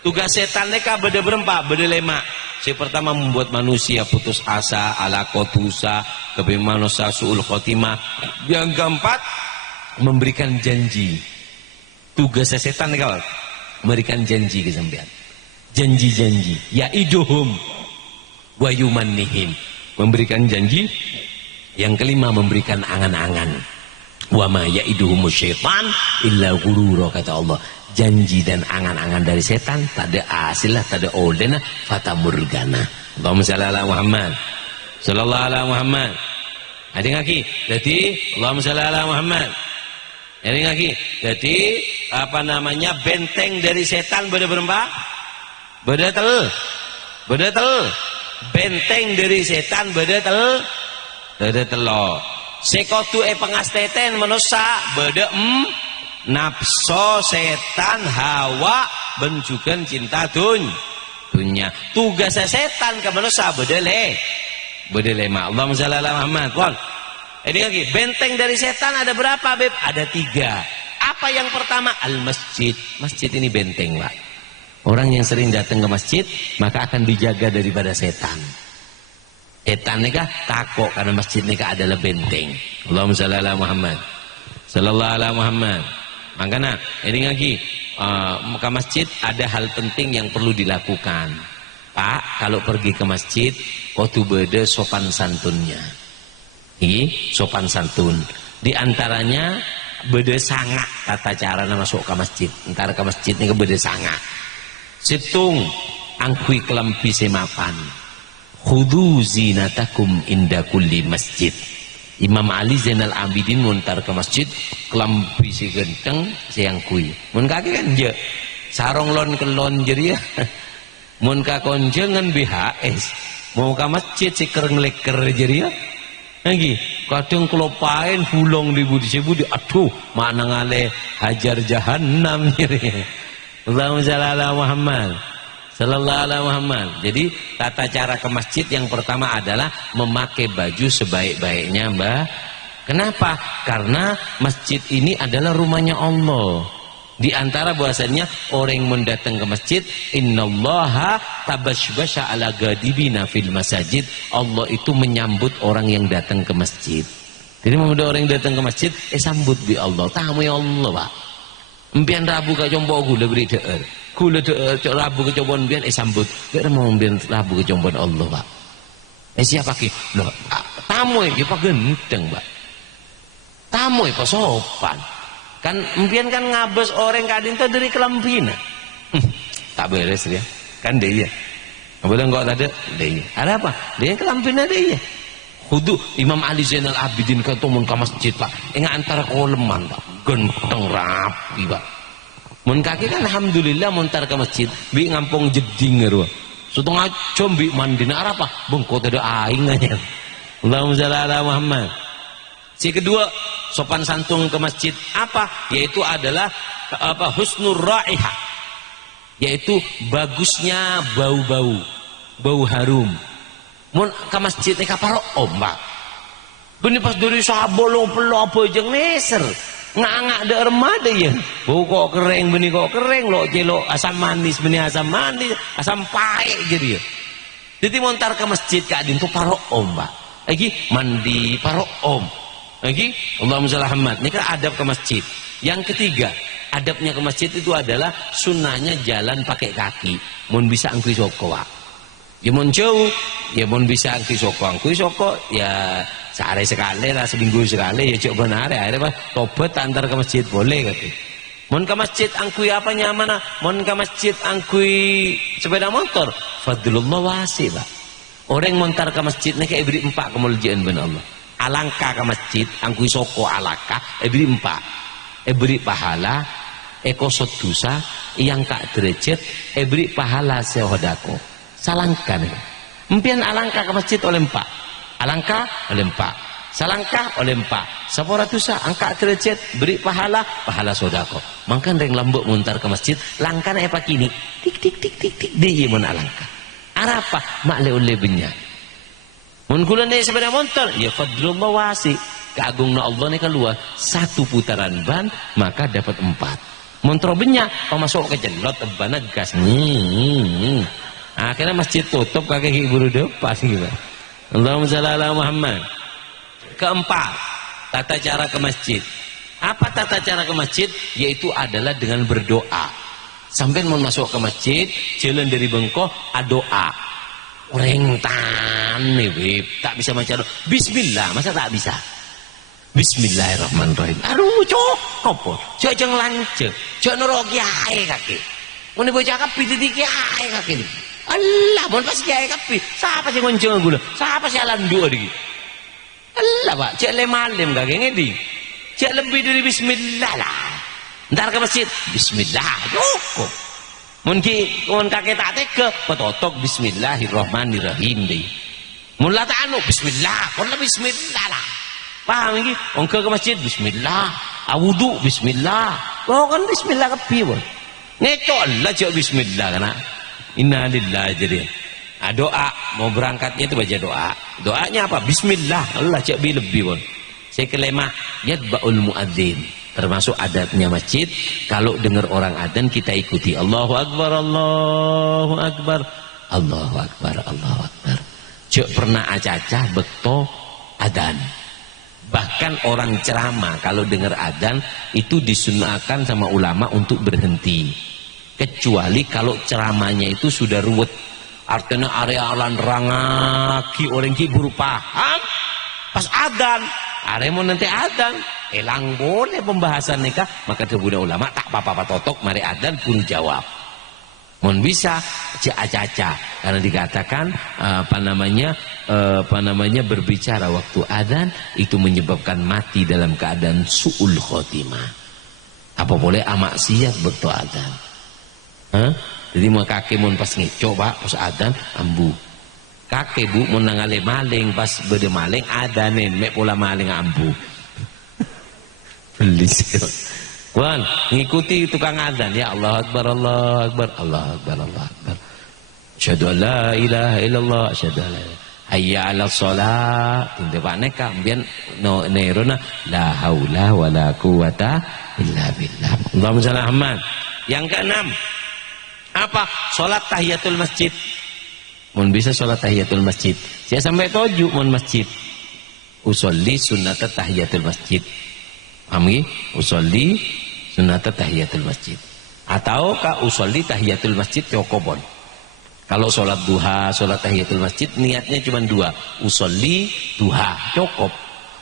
Tugas setan mereka beda berempat, beda lima. Si pertama membuat manusia putus asa, ala kotusa, kebimanosa suul khotimah. Yang keempat memberikan janji. Tugas setan mereka memberikan janji ke sampean. Janji-janji. Ya iduhum wa yumannihim. Memberikan janji. Yang kelima memberikan angan-angan. Wa ma ya'iduhumus syaitan illa ghurura kata Allah. Janji dan angan-angan dari setan tak ada hasil, tak ada olena fata murgana. Allahumma shalli ala Muhammad. Sallallahu ala Muhammad. Ada lagi. Jadi Allahumma shalli ala Muhammad. Ada lagi. Jadi apa namanya benteng dari setan berempat? Bedetel. Benteng dari setan bedetel. Beda telo sekotu pengasteten manusia beda nafsu setan hawa benjukan cinta dunia tugas setan ke manusia beda Beda lema. Allahumma shalli ala Muhammad. Pol. Ini lagi, benteng dari setan ada berapa, Beb? Ada 3. Apa yang pertama? Al-masjid. Masjid ini benteng, Pak. Orang yang sering datang ke masjid, maka akan dijaga daripada setan. Setan nikah takut karena masjid nikah adalah benteng. Allahumma shalli ala Muhammad. Sallallahu ala Muhammad. Makanya, ini lagi, ke masjid ada hal penting yang perlu dilakukan. Pak, kalau pergi ke masjid, kau tuh beda sopan santunnya. Sopan santun. Di antaranya beda sangak tata cara masuk ke masjid. Ntar ke masjid ini beda sangak. Situng angkui kelampi semapan. Khudu zinatakum inda kulli masjid. Imam Ali Zainal Abidin muntar ke masjid kelampi si genteng si angkui. Mun kaki kan je sarong lon kelon jadi ya. Mun kakon jangan BHS. Mau ke masjid si kereng leker jadi ya. Lagi kadang kelopain hulong di budi sebudi, aduh mana ngale hajar jahannam jadi. Allahumma shalli ala Muhammad. Sallallahu alaihi Muhammad. Jadi tata cara ke masjid yang pertama adalah memakai baju sebaik-baiknya, Mbak. Kenapa? Karena masjid ini adalah rumahnya Allah. Di antara bahasanya orang yang mendatang ke masjid, innallaha tabashbasha ala gadibina fil masajid. Allah itu menyambut orang yang datang ke masjid. Jadi ada orang yang datang ke masjid, sambut bi Allah. Tamu ya Allah, Pak. Empian Rabu ka compo gula beri deer. Gula deer cok Rabu ke combon bian sambut. Biar mau bian Rabu ke combon Allah, Pak. Siapa ki? Loh, tamu ya Pak genteng, Pak. Tamu ya Pak sopan. Kan mungkin kan ngabes orang kadin itu dari kelempina. Tak beres dia. Kan dia. Boleh enggak ada dia. Ada apa? Dia kelempina dia. Kudu Imam Ali Zainal Abidin ke tumun ke masjid, Pak. Enggak antara koleman, Pak. Genteng rapi, Pak. Mun kaki kan alhamdulillah muntar ke masjid, bi ngampung jeding ngeru. Setengah jam bi mandi na apa? Bengkot ada aing aja. Allahumma shalli ala Muhammad. Si kedua, sopan santun ke masjid apa? Yaitu adalah apa? Husnur raihah. Yaitu bagusnya bau-bau, bau harum. Mun ke masjid ni kaparo ombak. Beni pas dari sabolong pelo apa jeung neser. Ngak-ngak de remade ya. Bau kok kering beni kok kering lo celo asam manis beni asam manis, asam paek jadi ya. Jadi montar ke masjid kadin tu paro ombak. Lagi mandi paro om. Lagi Allahumma shalli ala Muhammad. Ini kan adab ke masjid. Yang ketiga, adabnya ke masjid itu adalah sunnahnya jalan pakai kaki. Mun bisa angkui soko, Pak. Ya mun jauh, ya mun bisa angkui soko. Angkui soko ya sehari sekali lah, seminggu sekali ya coba nare. Akhirnya Pak tobat antar ke masjid boleh kata. Mun ke masjid angkui apa nyaman? Mun ke masjid angkui sepeda motor. Fadlullah wasi, Pak. Orang montar ke masjid ini kayak beri 4 kemuliaan benar Allah. Alangkah ke masjid angkui soko alaka beri 4 beri pahala ekosot dosa yang kak derajat beri pahala sehodako salangkan empian alangkah ke masjid oleh 4 alangkah oleh 4 salangkah oleh 4 sapora dosa angka derajat beri pahala sodako mangkan reng lambuk muntar ke masjid langkan apa kini tik tik tik tik tik dia mun alangkah arapa makle oleh benya. Mun kula nek sepeda motor, ya fadlullah wasi. Keagungna Allah nih keluar 1 putaran ban maka dapat 4. Montro benya masuk ke jelot ban gas. Akhirnya masjid tutup kakek buru depan gitu. Allahumma shalli ala Muhammad. Keempat, tata cara ke masjid. Apa tata cara ke masjid? Yaitu adalah dengan berdoa. Sampai mau masuk ke masjid, jalan dari bengkok, doa. Rentan nih, tak bisa baca doa. Bismillah, masa tak bisa? Bismillahirrahmanirrahim. Aduh, cukup. Jangan lancet. Jangan nurut kiai kaki. Mau nih bocah kapi di kiai kaki. Allah, mau pas kiai kapi. Siapa sih ngonceng gula? Siapa sih alandu lagi? Allah, Pak. Cek lemalim kaki ngedi. Cek lebih dari Bismillah lah. Ntar ke masjid. Bismillah, cukup. Mungkin kakek tak tega, petotok Bismillahirrahmanirrahim deh. Mula tak anu Bismillah, kon Bismillah lah. Paham ini? Ongke ke masjid Bismillah, awudu Bismillah. Kau kan Bismillah kepi pun. Ngecok lah cok Bismillah kana. Innalillahi jadi. Doa mau berangkatnya itu baca doa. Doanya apa? Bismillah. Allah cak lebih pun. Saya kelema yatba'ul muadzin. Termasuk adatnya masjid, kalau dengar orang adzan kita ikuti. Allahu akbar, Allahu akbar, Allahu akbar, Allahu akbar. Cak pernah acacah bekto adzan. Bahkan orang ceramah kalau dengar adzan itu disunahkan sama ulama untuk berhenti. Kecuali kalau ceramahnya itu sudah ruwet. Artinya area alan rangaki orang ki buru paham pas adzan. Area mau nanti adzan elang boleh pembahasan nikah, maka kebuda ulama tak apa-apa totok mari adzan pun jawab. Mohon bisa caca karena dikatakan apa namanya berbicara waktu adzan itu menyebabkan mati dalam keadaan su'ul khotimah. Apa boleh amaksiat betul adzan? Jadi mau kakek mau pas ngeco pak pas adzan ambu. Kakek bu mau nangale maling pas bede maling adanen mek pola maling ambu. Belis. Wan, ngikuti tukang adzan ya Allah akbar Allah akbar Allah akbar Allah akbar. Asyhadu an la ilaha illallah asyhadu an la hayya 'alas shalah. Tinde pak neka mbiyen no nerona la haula wala quwata illa billah. Allahumma shalli Muhammad. Yang keenam apa? Salat tahiyatul masjid. Mohon bisa salat tahiyatul masjid. Saya sampai 7 mohon masjid. Usolli sunnat tahiyatul masjid. Paham nggih? Usolli sunnat tahiyatul masjid. Atau ka usolli tahiyatul masjid cokobon. Kalau salat duha, salat tahiyatul masjid niatnya cuma 2. Usolli duha cukup.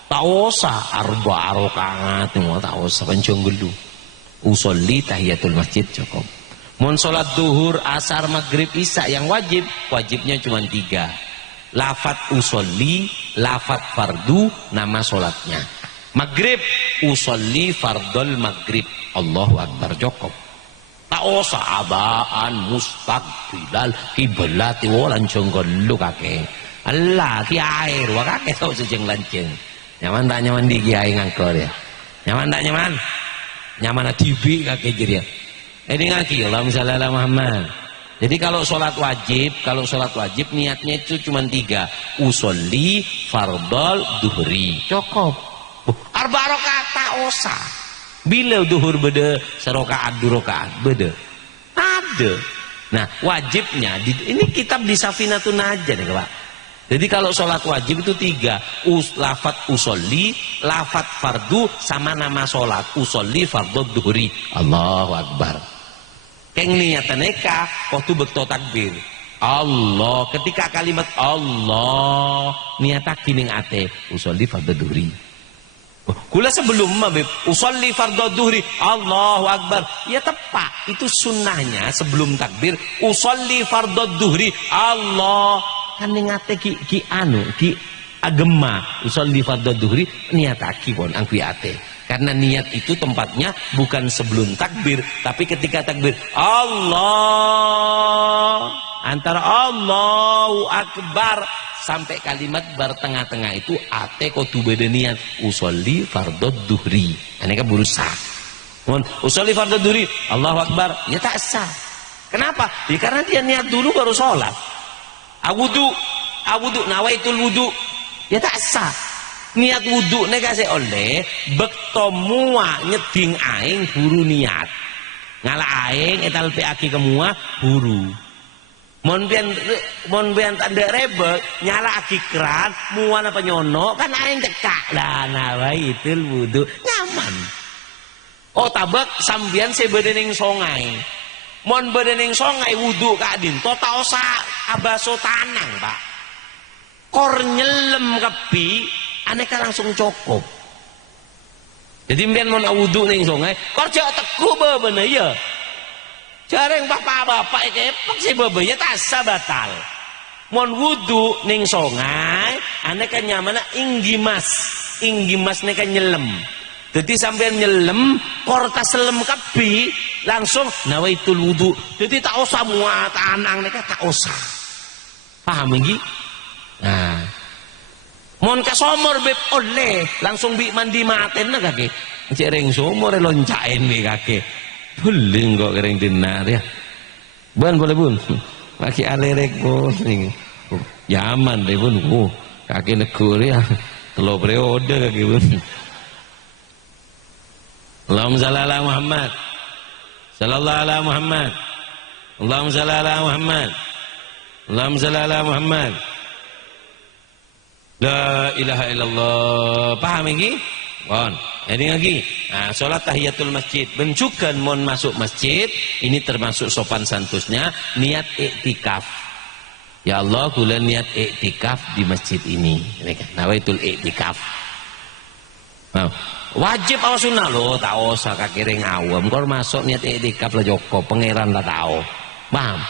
Tak usah arba rakaat, tak usah pancung gelu. Usolli tahiyatul masjid cukup. Mohon sholat duhur, asar, maghrib, isya yang wajibnya cuma 3. Lafat usolli, lafat fardu, nama sholatnya. Maghrib, usolli fardol maghrib, Allahu akbar cukup. Tak usah abaan, mustaqbilal, kiblat, walan jonggolu kakek. Allah, ki air, wah kakek tau sejeng lanceng. Nyaman tak nyaman di kiai ngangkor ya? Nyaman tak nyaman? Nyaman TV kakek jadi ya? Ini ngaki Allahumma shalli ala Muhammad. Jadi kalau sholat wajib niatnya itu cuma 3. Usolli fardol duhri cukup. Arba rakaat tak usah. Bila duhur beda serokaat 2 rakaat beda. Ada. Nah wajibnya ini kitab di Safinatun Najah nih Pak. Jadi kalau sholat wajib itu 3. Lafat usolli, lafat fardu sama nama sholat. Usolli fardol duhri. Allahu akbar. Keng niatan eka waktu bekto takbir Allah ketika kalimat Allah niatak kining ate usolli fardhu duhri. Kula sebelum mabib usolli fardhu duhri Allahu akbar ya tepat itu sunnahnya sebelum takbir usolli fardhu duhri Allah kan ning ate ki agema usolli fardhu duhri niataki pon angku ate. Karena niat itu tempatnya bukan sebelum takbir, tapi ketika takbir Allah antara Allahu Akbar sampai kalimat bar tengah-tengah itu ate kotu beda niat usolli fardhu duhri. Ini kan berusaha. Usolli fardhu duhri Allahu Akbar ya tak sah. Kenapa? Ya karena dia niat dulu baru sholat. Awudu nawaitul wudu ya tak sah. Niat wudhu kasih oleh bekto mua nyeding aing buru niat ngalah aing etal peaki kemua buru mon bian tanda rebel nyala aki keran mua apa nyono kan aing cekak lah nawaitul wudhu nyaman. Oh tabak sambian saya bedening songai mon bedening songai wudhu kadin to tak usah abaso tanang pak kor nyelem kepi aneka langsung cukup. Jadi mbiyen mun wudu ning sungai, kerja teguh bener ya. Jareng bapak-bapak iki pek bebe ya tak batal. Mun wudu ning sungai, aneka nyamana inggimas neka nyelem. Jadi sampean nyelem, korta selem kebi, langsung nawaitul wudu. Jadi tak usah muat anang neka tak usah. Paham iki? Nah, mon ka somor beb oleh langsung bi mandi maten na kake cek reng somor loncain be kake beling kok kering dinar ya bun boleh bun Lagi alerek pun zaman deh pun kaki negur ya telur periode kaki pun. Allahumma shalli ala Muhammad sallallahu ala Muhammad Allahumma shalli ala Muhammad Allahumma shalli ala Muhammad. La ilaha illallah. Paham ini? Bon, jadi lagi. Nah, sholat tahiyatul masjid. Bencukan mon masuk masjid, ini termasuk sopan santusnya niat iktikaf. Ya Allah, kula niat iktikaf di masjid ini. Nawaitul iktikaf. Nah, wajib apa sunnah lo? Tak usah kakire ngawam. Kau masuk niat iktikaf lah Joko, pangeran lah tahu. Paham?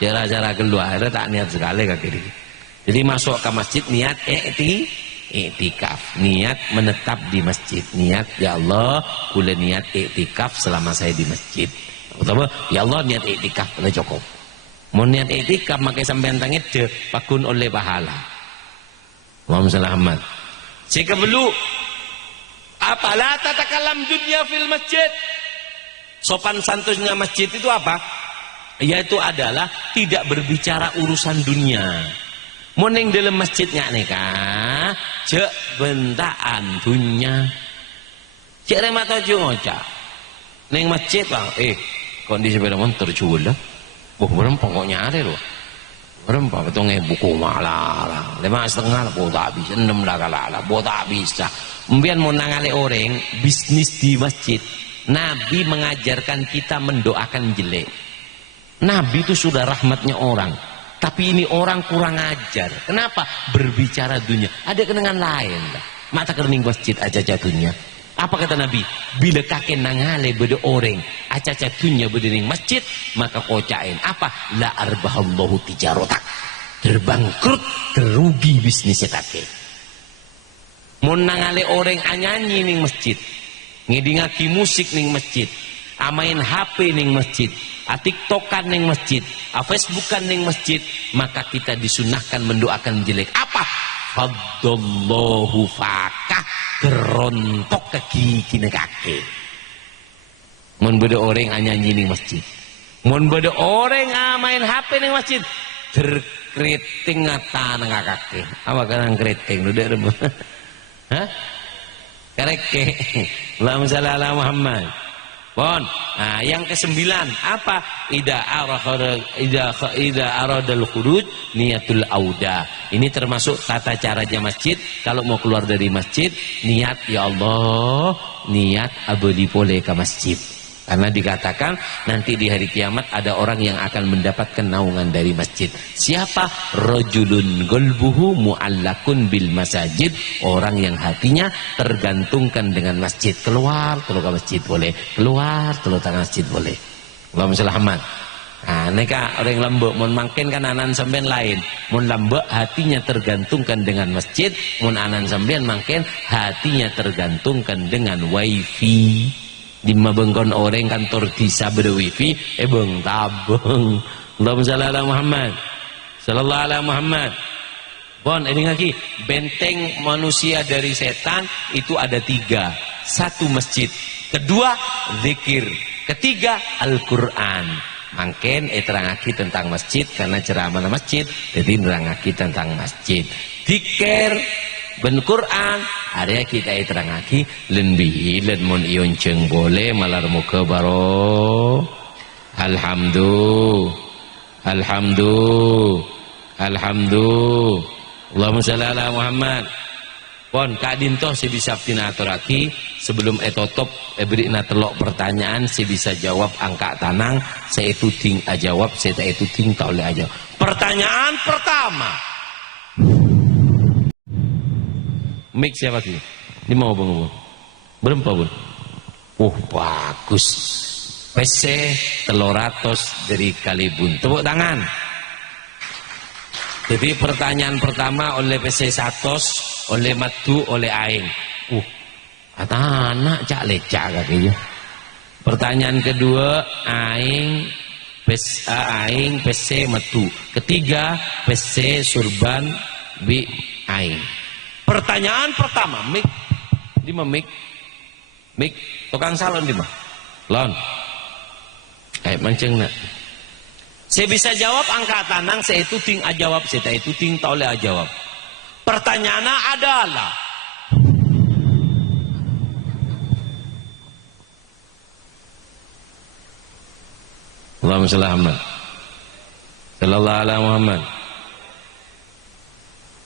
Cara-cara keluar tak niat sekali kakire. Jadi masuk ke masjid niat iktikaf, niat menetap di masjid, niat ya Allah, kula niat iktikaf selama saya di masjid. Utama ya Allah niat iktikaf lah cukup. Mau niat iktikaf makai sampean tangit je pakun oleh pahala. Allahumma shalli Muhammad. Jika perlu apa la tatakalam dunya fil masjid. Sopan santusnya masjid itu apa? Yaitu adalah tidak berbicara urusan dunia. Moning dalam masjid nggak neka, cek bentaan dunia, cek remat aja ngocak, neng masjid bang, kondisi sepeda motor terjual lah, berapa pokoknya ada loh, berapa betulnya buku malah, 5,5 lah, tak bisa, 6 lah, tak bisa. Kemudian mau nangale orang bisnis di masjid, Nabi mengajarkan kita mendoakan jelek. Nabi itu sudah rahmatnya orang. Tapi ini orang kurang ajar. Kenapa? Berbicara dunia. Ada kenangan lain. Mata kening masjid aja jatuhnya. Apa kata Nabi? Bila kakek nangale beda orang aja jatuhnya berdiri masjid, maka kocain. Apa? La arbahallahu tijarotak. Terbangkrut, terugi bisnisnya kakek. Mau nangale orang anyanyi ning masjid, ngedingaki musik ning masjid, amain HP ning masjid, TikTokan ning masjid, Facebookan ning masjid, maka kita disunahkan mendoakan jelek. Apa? Faddallahu fakah, gerontok ke gigi kaki. Mun beda orang anyanyi ning masjid, mun beda orang main HP ning masjid, terkriting ngata nang kaki. Apa kan kriting udah ada? Hah? Kareke. Allahumma shalli ala Muhammad. Bon, nah yang ke-9 apa? Ida aradal khuruj niatul auda. Ini termasuk tata caranya masjid. Kalau mau keluar dari masjid, niat ya Allah, niat abadi pole ke masjid. Karena dikatakan nanti di hari kiamat ada orang yang akan mendapatkan naungan dari masjid. Siapa? Rajulun qalbuhu mu'allakun bil masajid. Orang yang hatinya tergantungkan dengan masjid. Keluar ke masjid boleh, keluar ke masjid boleh. Allahumma shalli Muhammad. Nah, neka orang lembek mun mangken kan anan sampean lain. Mun lembek hatinya tergantungkan dengan masjid, mun anan sampean mangken hatinya tergantungkan dengan wifi. Di mabengkon orang kantor desa ber wifi, beng tabeng. Allahumma shalli ala Muhammad sallallahu ala Muhammad. Bon, ini lagi benteng manusia dari setan itu ada 3. 1 masjid, kedua zikir, ketiga Al-Quran. Mangken terangaki tentang masjid karena ceramah masjid, jadi terangaki tentang masjid. Zikir ben Quran area kita terangaki lenbi len mon ion ceng boleh malar muka baro. Alhamdulillah. Allahumma shalli ala Muhammad. Pon Kak Dinto si bisa aturaki sebelum etotop beri telok pertanyaan si bisa jawab angka tanang saya itu ting jawab saya itu ting tak oleh aja. Pertanyaan pertama. Mik siapa sih? Ini mau bang? Berapa bun? Bagus. PC 300 dari Kalibun. Tepuk tangan. Jadi pertanyaan pertama oleh PC 100, oleh Madu, oleh Aing. Kata anak cak lecak katanya. Pertanyaan kedua Aing PC Madu. Ketiga PC Surban Bi Aing. Pertanyaan pertama, mik, di mana mik, tukang salon di mana? Lon, kayak mancing nak. Saya bisa jawab angka tanang, saya itu ting jawab, saya itu ting tak oleh jawab. Pertanyaannya adalah Allahumma shalli ala Muhammad sallallahu alaihi Muhammad.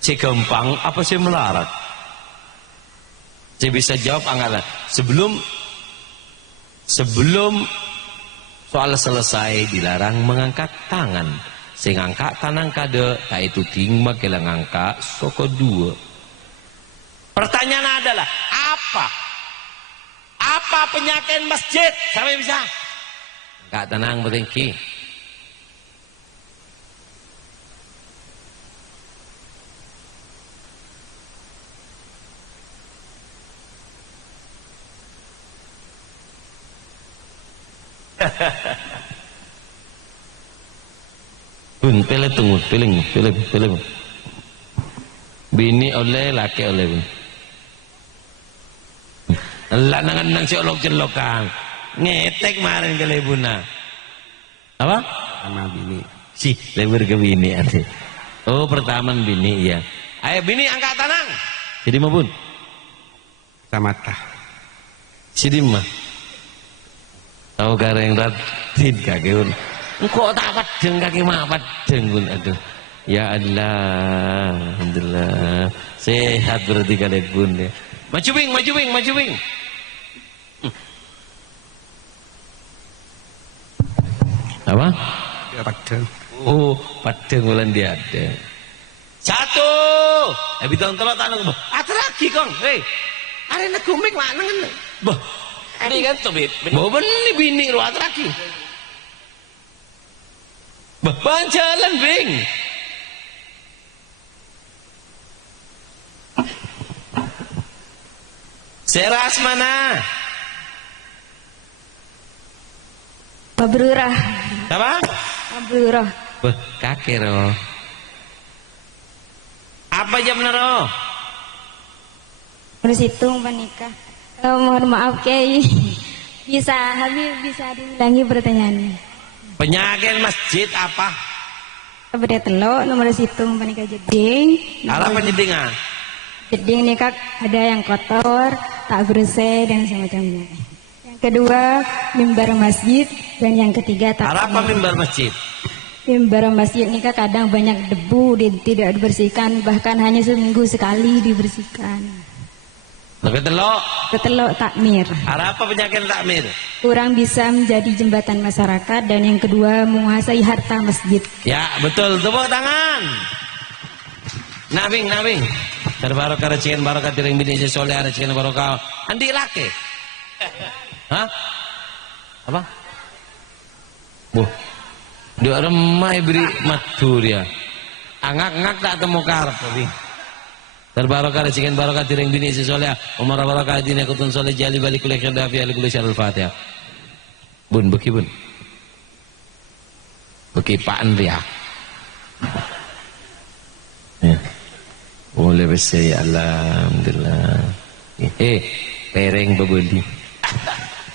Si gampang apa sih melarat? Saya bisa jawab angka sebelum soal selesai dilarang mengangkat tangan. Sing angkat tanang kade tak itu ting makelang angka soko dua. Pertanyaan adalah apa penyakit masjid? Sampai bisa angkat tanang bertinggi. Pun pilih tunggu, pilih. Bini oleh, laki oleh. Lanangan nang si olok-jelok kang. Ngetek kemarin ke lebuna. Apa? Sama bini. Si, lebur ke bini ade. Oh, pertama bini ya. Ayo bini angkat tanang. Jadi mau bun. Kacamata. Sidi mah. Tahu gareng ratin kaki pun. Engkau tak padeng kaki mah padeng pun aduh. Ya Allah, alhamdulillah. Sehat berarti kali pun ya. Maju wing. Apa? Ya padeng. Oh, padeng bulan dia ada. Satu. Habis tahun telok tanang. Lagi kong. Hei. Arena komik mana kan? Bah. Ini kan tobit. Bawa beli bini lu lagi. Bah, jalan bing. Seras mana? Mabrurah. Apa? Mabrurah. Bah, kakek roh. Apa jam roh? Terus hitung menikah. Mohon maaf Kiai. Habib bisa diulangi pertanyaannya. Penyakit masjid apa? Beda telok nomor hitung menikah jeding. Apa jedingan? Jeding nikah ada yang kotor, tak bersih dan semacamnya. Yang kedua mimbar masjid dan yang ketiga tak. Apa mimbar masjid? Mimbar masjid nikah kadang banyak debu tidak dibersihkan, bahkan hanya seminggu sekali dibersihkan. Ketelok takmir. Apa penyakit takmir? Kurang bisa menjadi jembatan masyarakat dan yang kedua menguasai harta masjid. Ya betul, tepuk tangan. Nabing. Barokah recingan barokah tiring bini soleh recingan barokah. Andi laki. Hah? Apa? Dia remai beri matur ya. Angak tak temu karep tapi. Barokah recingan barokah tiring bini soleh. Umar barokah dina kutun soleh jali balik kuliah dafi ali kuliah al-Fatihah. Bun beki bun. Beki Pak Andri ya. Boleh besar ya alhamdulillah. Pereng bebeli.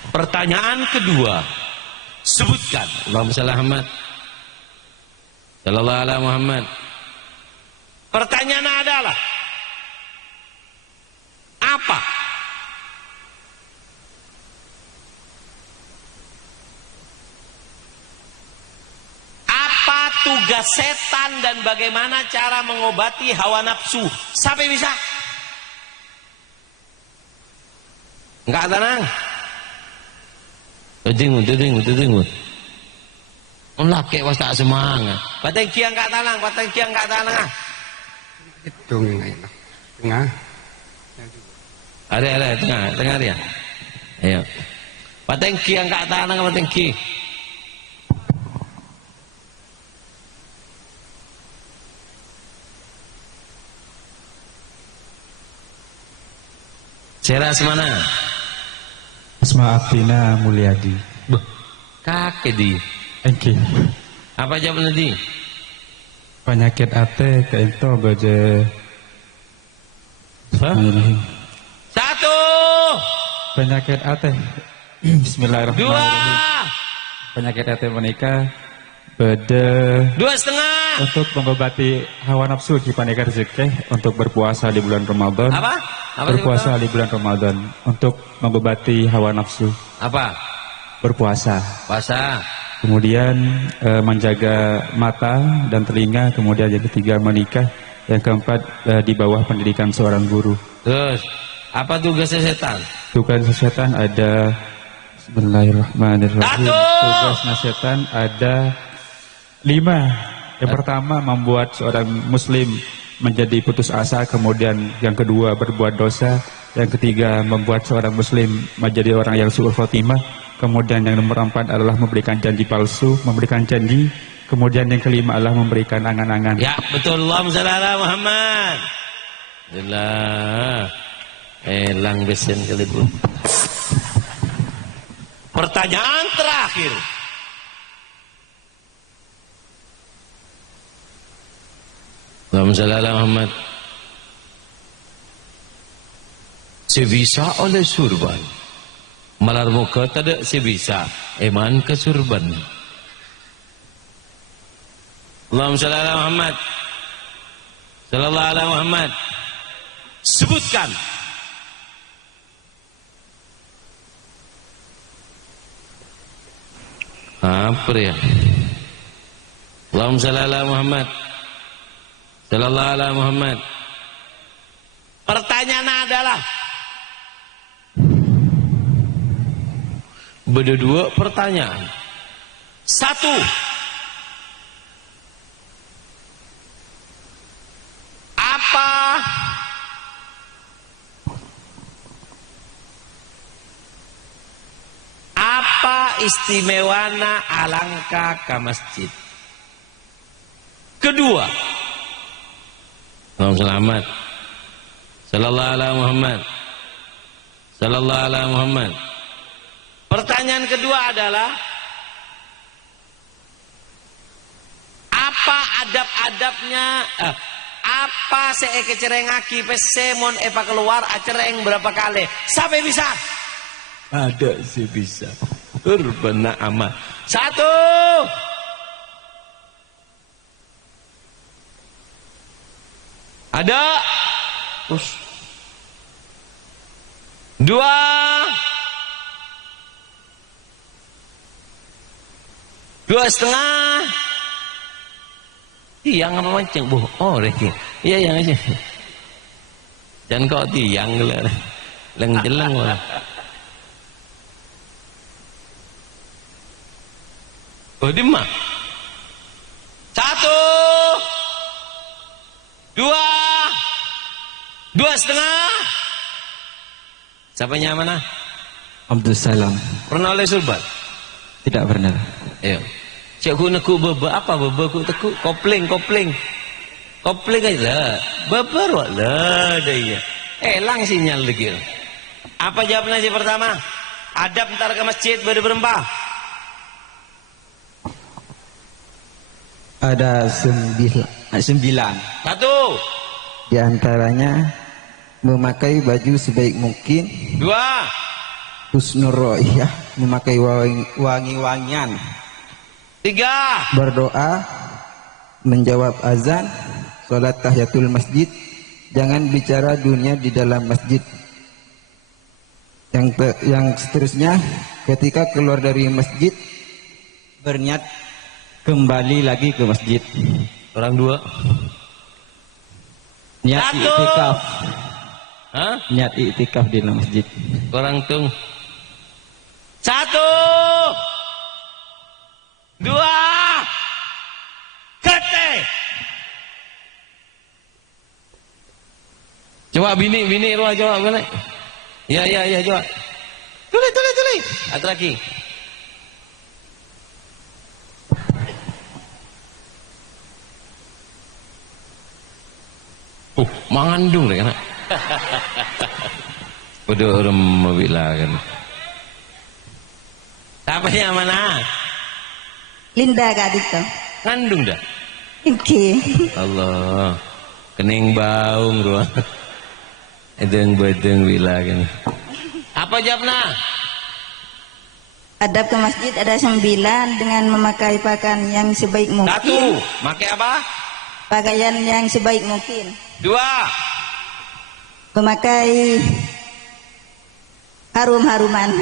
Pertanyaan kedua. Sebutkan Allahumma shalli ala Muhammad sallallahu alaihi Muhammad. Pertanyaan adalah apa? Apa tugas setan dan bagaimana cara mengobati hawa nafsu? Sampai bisa? Enggak tenang. Tunggu. Laki was tak semangat. Pateng kiang enggak tenang. Hitung yang enak. Tengah. Ada tengah dia. Ayo. Pateng kiang enggak tenang pateng ki. Seras mana? Asma Abdina Mulyadi. Kakek di. Oke. Apa jawabnya di? Penyakit ate keinto baje. Satu. Penyakit ate. Bismillahirrahmanirrahim. Dua. Penyakit ate menikah Bede 2,5. untuk mengobati hawa nafsu kipaneka rezeki untuk berpuasa di bulan Ramadan. Apa? Apa sih, Berpuasa betul? di bulan Ramadan untuk mengobati hawa nafsu. Apa? Berpuasa. Puasa. Kemudian menjaga mata dan telinga. Kemudian yang ketiga menikah. Yang keempat di bawah pendidikan seorang guru. Terus, apa tugasnya setan? Tugas setan ada Bismillahirrahmanirrahim. Satu. Tugasnya setan ada 5. Yang pertama membuat seorang muslim menjadi putus asa. Kemudian yang kedua berbuat dosa. Yang ketiga membuat seorang muslim menjadi orang yang su'ul khotimah. Kemudian yang nomor 4 adalah memberikan janji palsu, memberikan janji. Kemudian yang kelima adalah memberikan angan-angan. Ya, betul. Allahumma shalli ala Muhammad. Alhamdulillah. Elang besen kali bu. Pertanyaan terakhir. Allahumma shalli ala Muhammad. Sebisa oleh surban. Malar muka tidak sebisa. Eman ke surban. Allahumma shalli ala Muhammad. Sallallahu ala Muhammad. Sebutkan. Apa ya? Allahumma shalli ala Muhammad. Sallallahu ala Muhammad. Pertanyaan adalah berdua pertanyaan. 1. Apa istimewana alangka ke masjid? Kedua, Allahumma selamat. Sallallahu ala Muhammad. Sallallahu ala Muhammad. Pertanyaan kedua adalah apa adab-adabnya? Apa seeke cerengaki pesemon epa keluar acereng berapa kali? Sampai bisa? Ada sih bisa. Berbena amat. 1. Ada. Terus. 2. Dua setengah. Tiang apa macam? Oh, reki. Iya yang aja. Jangan kau tiang lah. Leng-jeleng lah. Oh, dimah. 1. 2. 2,5. Siapanya mana? Abdul Salam. Pernah oleh surban? Tidak pernah. Ayo. Cik aku nak beba apa beba aku tekuk kopling aja lah. Beba ruak lah dia. Elang sinyal lagi. Apa jawabannya si pertama? Adab ntar ke masjid berempah. Ada 9. 1. Di antaranya memakai baju sebaik mungkin. 2. Husnul ro'iyah, memakai wangi-wangian. 3. Berdoa, menjawab azan, sholat tahiyatul masjid. Jangan bicara dunia di dalam masjid. Yang seterusnya, ketika keluar dari masjid, berniat kembali lagi ke masjid. Orang 2. Niat 1. iktikaf. Hah? Niat iktikaf di dalam masjid. Orang tung. 1. 2. Kete. Coba bini ruah coba mana? Ya coba. Tulis. Ada lagi. Mangandung deh kan. Udah orang mabila kan. Siapa yang mana? Linda Kak Dito. Ngandung dah. Oke. Allah. Kening baung ruang. Edeng badeng wila kan. Apa jawabnya? Adab ke masjid ada 9 dengan memakai pakaian yang sebaik mungkin. 1. Pakai apa? Pakaian yang sebaik mungkin. 2. Memakai harum-haruman.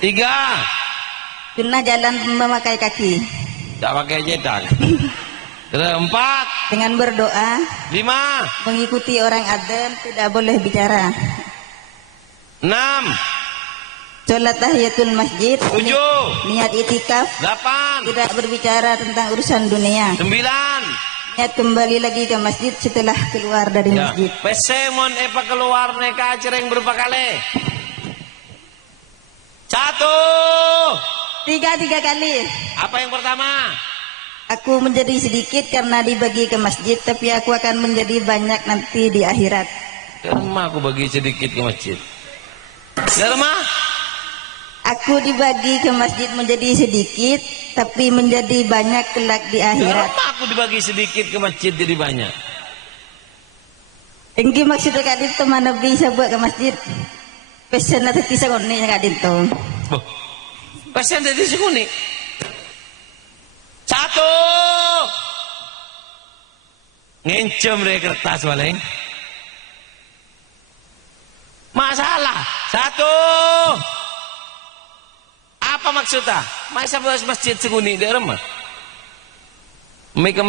3. Sunnah jalan memakai kaki. Tak pakai jedak. 4. Dengan berdoa. 5. Mengikuti orang adzan, tidak boleh bicara. 6. Sholat tahiyatul masjid. 7. Niat itikaf. 8. Tidak berbicara tentang urusan dunia. 9. Niat kembali lagi ke masjid setelah keluar dari Ya. masjid. Pesemon epa keluar neka cereng berapa kali? 1. 3 kali. Apa yang pertama? Aku menjadi sedikit karena dibagi ke masjid, tapi aku akan menjadi banyak nanti di akhirat. Rumah aku bagi sedikit ke masjid. Rumah? Aku dibagi ke masjid menjadi sedikit, tapi menjadi banyak kelak di akhirat. Rumah aku dibagi sedikit ke masjid jadi banyak. Engki maksudnya Kak Dinto mana bisa buat ke masjid? Pesen atau bisa koni Kak Dinto. Pesen dari sekuni. 1. Ngencem dari kertas paling. Masalah. 1. Apa maksudnya? Masa bahas masjid seguni di rumah? Meka.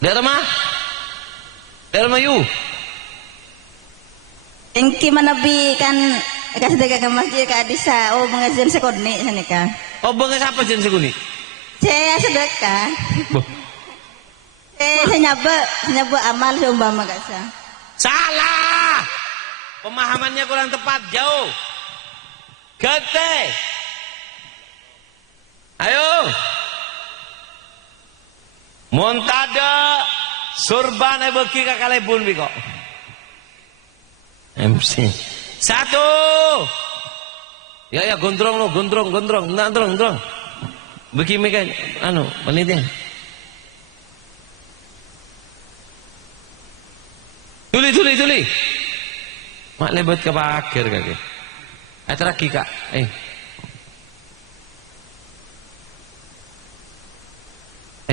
Di rumah? Di rumah you? Engki mana bi kan kasih dagang ke masjid Kak Adisa. Oh mengajian sekoni sana Kak. Oh bengas apa jen seguni? Saya sedekah. Saya nyaba amal seumpama Kak Sa. Salah. Pemahamannya kurang tepat, jauh. Gete. Ayo. Montada surban beki kakale bun biko. MC. 1. Ya gondrong lo, gondrong. Nah, gondrong. Beki meka panitia. Tuli. Mak lebat ke pakir kaki. Terakhir Kak.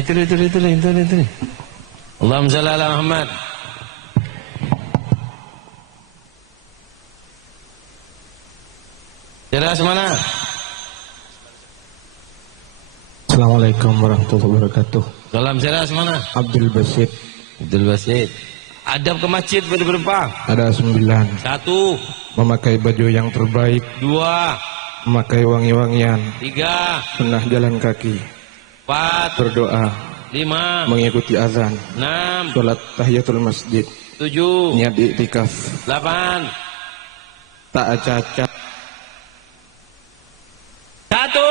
Tuli. Allahumma shalli ala Muhammad. Jelas mana? Assalamualaikum warahmatullahi wabarakatuh. Salam jelas mana? Abdul Basit. Adab ke masjid berapa? Ada 9. 1. Memakai baju yang terbaik. 2. Memakai wangi-wangian. 3. Sunnah jalan kaki. 4. Berdoa. 5. Mengikuti azan. 6. Sholat tahiyatul masjid. 7. Niat iktikaf. 8. Tak cacat. 1.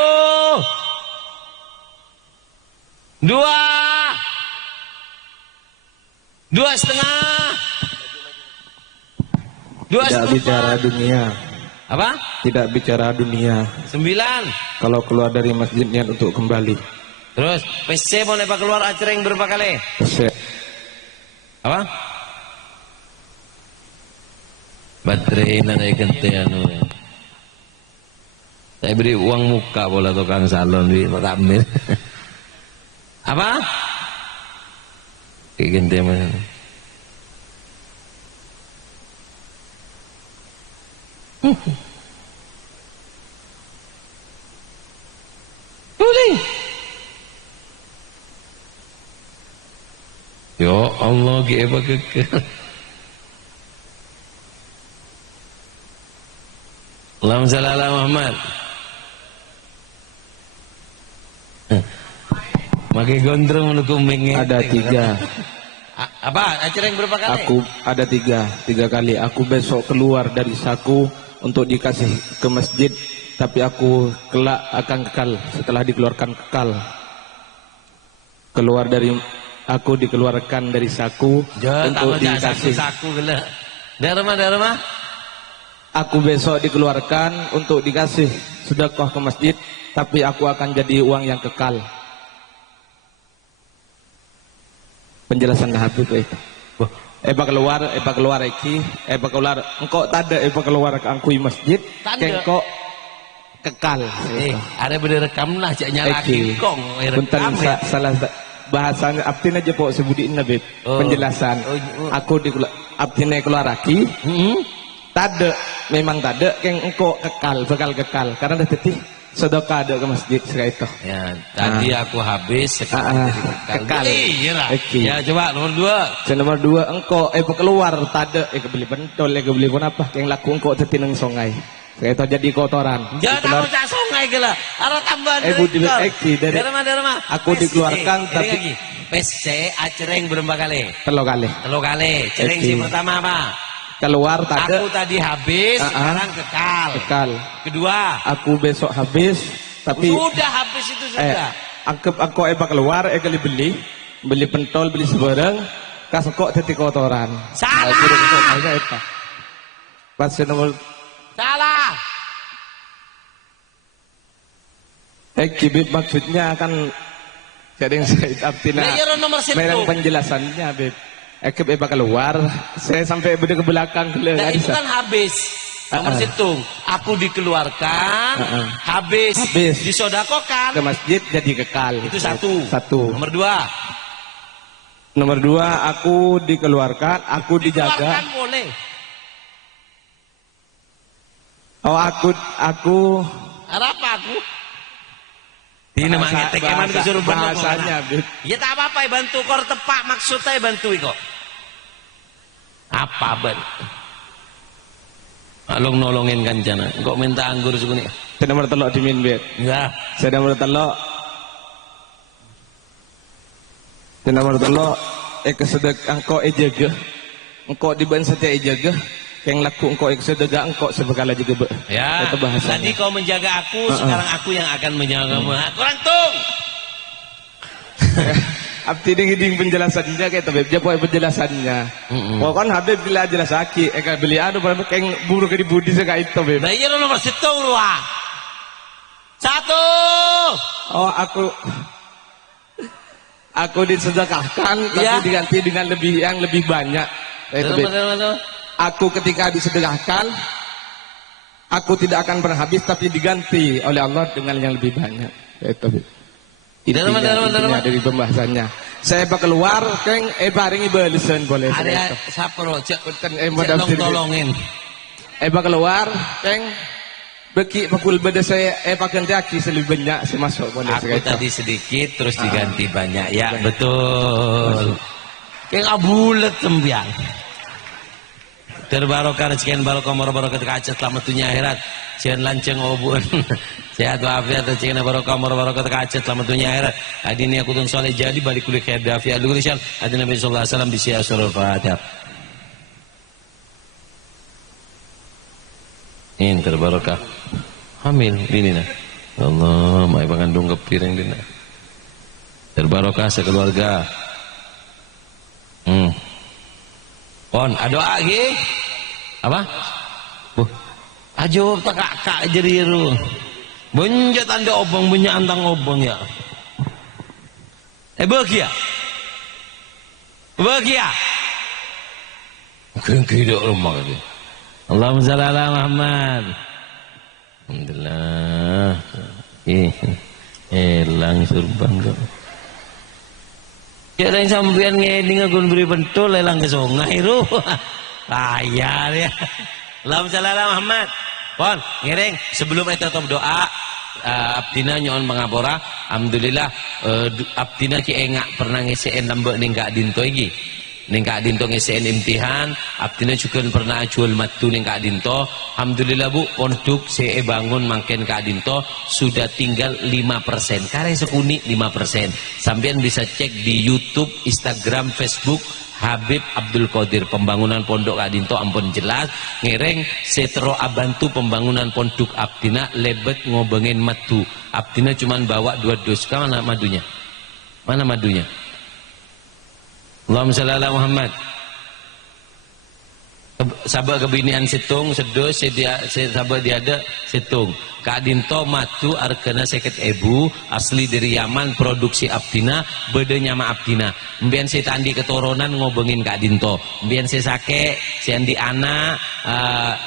2. 2,5. Tidak bicara dunia. Apa? Tidak bicara dunia. 9. Kalau keluar dari masjid niat untuk kembali. Terus PC mau lepas keluar acereng berapa kali? Pesek. Apa? Baterai nanti kente Saya beri uang muka bola tukang salon di ambil. Apa? Kente mana? Boleh. Ya Allah, apa kekal. Allahumma shalli ala Muhammad. Makai gondrong menukung mengeng. Ada 3. Apa? Acara yang berapa kali? Aku ada 3 kali. Aku besok keluar dari saku untuk dikasih ke masjid, tapi aku kelak akan kekal setelah dikeluarkan kekal. Dikeluarkan dari saku untuk dikasih. Saku gila. Dari rumah? Aku besok dikeluarkan untuk dikasih sedekah ke masjid, tapi aku akan jadi uang yang kekal. Penjelasan Habib itu. keluar iki, keluar engkau tade keluar ke angkui masjid, engkau kekal. Ada direkam lah cak nyalakin kong. Punten salah bahasanya abdina aja pok sebutin nabi penjelasan. Aku di abdina keluar lagi. Tade memang tade keng engkau kekal, bakal kekal karena dah tetih sedekah ada ke masjid sekali itu. Ya, tadi aku habis sekarang kekal. Iya. Ya, coba nomor 2. Nomor 2 engkau keluar tade kebeli bentol kebeli pun apa yang laku engkau tetih nang sungai. Sekali itu jadi kotoran. Jangan tahu cak sungai gila. Arah tambahan dari rumah. Aku dikeluarkan tapi PC acereng berapa kali? 3 kali. 3 kali. Cereng si pertama apa? Keluar tade. Aku tadi habis, sekarang kekal. Kedua, aku besok habis, tapi sudah habis itu sudah. Aku keluar, beli pentol, beli sebarang, kasih kok tetik kotoran. Salah. Pas nomor salah. Bib maksudnya akan jadi yang saya abtina. Merang penjelasannya, Bib. Keluar, saya sampai beda ke belakang. Nah, itu kan habis. Nomor situng, aku dikeluarkan, habis, disodakokan ke masjid jadi kekal. Itu satu. Nomor 2. Nomor 2, aku dikeluarkan, aku dijaga. Dikeluarkan boleh. Oh, aku. Apa aku? Ini namanya tekeman kesuruh bahasanya, Bib. Ya tak apa-apa, bantu kor tepak maksudnya bantu kok. Apa ben? Along nolongin kancana. Kok minta anggur segini? Saya nomor telok dimin, Bib. Ya. Saya nomor telok. Saya nomor telok. Kesedek engkau jaga. Engkau diban setia jaga. Yang laku engkau sedega engkau sebekala juga. Ya. Itu bahasanya. Tadi kau menjaga aku, sekarang aku yang akan menjagamu. Kurang tung. Abdi ding penjelasannya kayak Beb. Dia poin penjelasannya. Pokoknya Habib bila jelas aki, beli anu pada keng buru ke di budi sekali itu Beb. Nah iya nomor 1 ruah. 1. Oh aku disedekahkan tapi diganti dengan yang lebih banyak. Aku ketika disedekahkan, aku tidak akan pernah habis tapi diganti oleh Allah dengan yang lebih banyak. Itu Beb. Intinya dari pembahasannya. Saya keluar, keng baringi balesan boleh. Ada sapro cek tolongin. Keluar, keng beki pakul beda saya ganti aki lebih banyak saya masuk boleh. Aku tadi sedikit terus diganti banyak. Ya betul. Keng abulet tembiang. Terbarokah sekian barokah barokah kaca selamat dunia akhirat. Sekian lanceng obun. Sehat walafiat sekian barokah barokah kaca selamat dunia akhirat. Adi ini aku tun soleh jadi balik kuliah khair dafiat dulu Rizal. Adi Nabi sallallahu alaihi wasallam bisi surah Fatihah. Ini terbarokah. Hamil bini nah. Allah, mai pangandung kepiring dina. Terbarokah sekeluarga. Pon, doa lagi. Apa? Ajo tak kak jeriru. Benjat anda obong punya antang obong ya. Bahagia. Bahagia. Kira rumah itu. Allahumma shalli ala Muhammad. Alhamdulillah. Elang surban kok. Ya yang sampean ngeding aku beri bentul lelang ke sungai ru. Layar ya. Allahumma shalli ala Muhammad. Pon, ngiring sebelum itu top doa abdina nyon pangapora. Alhamdulillah abdina ki engak pernah ngesein nambah ning Kak Dinto iki. Ning Kak Dinto ngesein imtihan, abdina juga pernah jual matu ning Kak Dinto. Alhamdulillah Bu, pondok saya bangun mangken Kak Dinto sudah tinggal 5%. Karena sekuni 5%. Sampean bisa cek di YouTube, Instagram, Facebook Habib Abdul Qadir. Pembangunan pondok Kak Dinto ampun jelas. Ngereng setro abantu pembangunan pondok abdina lebet ngobengin madu. Abdina cuman bawa 2 dus. Mana madunya? Mana madunya? Allahumma shalli ala Muhammad. Sabar kebinian situng sedos sabar diada situng. Kak Dinto matu arkena seket ebu asli dari Yaman, produksi Aptina, bedanya ma Aptina. Mbien si tandi keturunan ngobengin Kak Dinto. Mbien si sake, si andi anak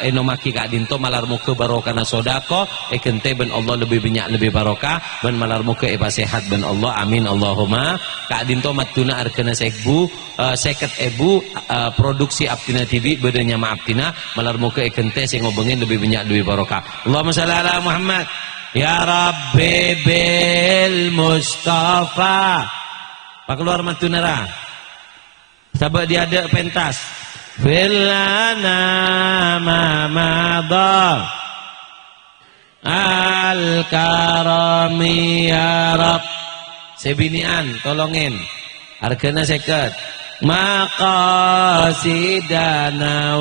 enomaki Kak Dinto malar muka barokah na sodako, kente ben Allah lebih banyak lebih barokah, ben malar muka sehat ben Allah, amin Allahumma. Kak Dinto matuna arkena seket ebu produksi Aptina TV, bedanya ma Aptina, malar muka kente si ngobengin lebih banyak lebih barokah. Allahumma shalli ala Muhammad. Ya Rabbi bil Mustafa. Pak keluar matunara. Sabak dia ada pentas. Filana ma madha al karami ya Rabb. Sebinian tolongin. Arkena seket. Maqasidana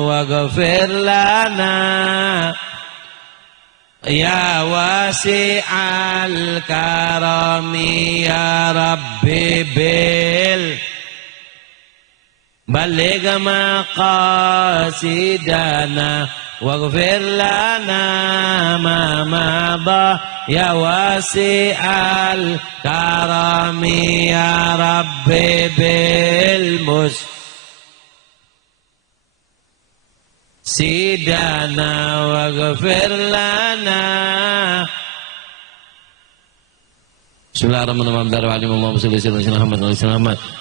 waghfir lana ya wasi'al karami ya Rabbi bil baligh maqasidana waghfir lana ma madha ya wasi'al karami ya Rabbi bil sidana waghfir lana. Bismillahirrahmanirrahim. Allahumma shalli ala Muhammad.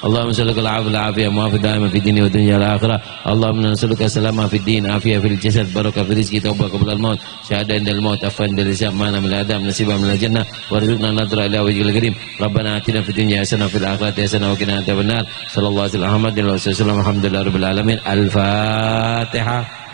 Allahumma shalli ala afiyah muafid daima fi dini wa dunya al akhirah. Allahumma nas'aluka salama fi din, afiyah fil jasad, barakah fi rizqi, taubat qabla al maut, syahadah indal maut, afwan dari hisab, mana min adam, nasibah min al jannah, warzuqna nadra ila wajhil karim. Rabbana atina fid dunya hasanah fil akhirati hasanah wa qina adzabannar. Sallallahu alaihi wa sallam. Alhamdulillah rabbil alamin. Al-Fatihah.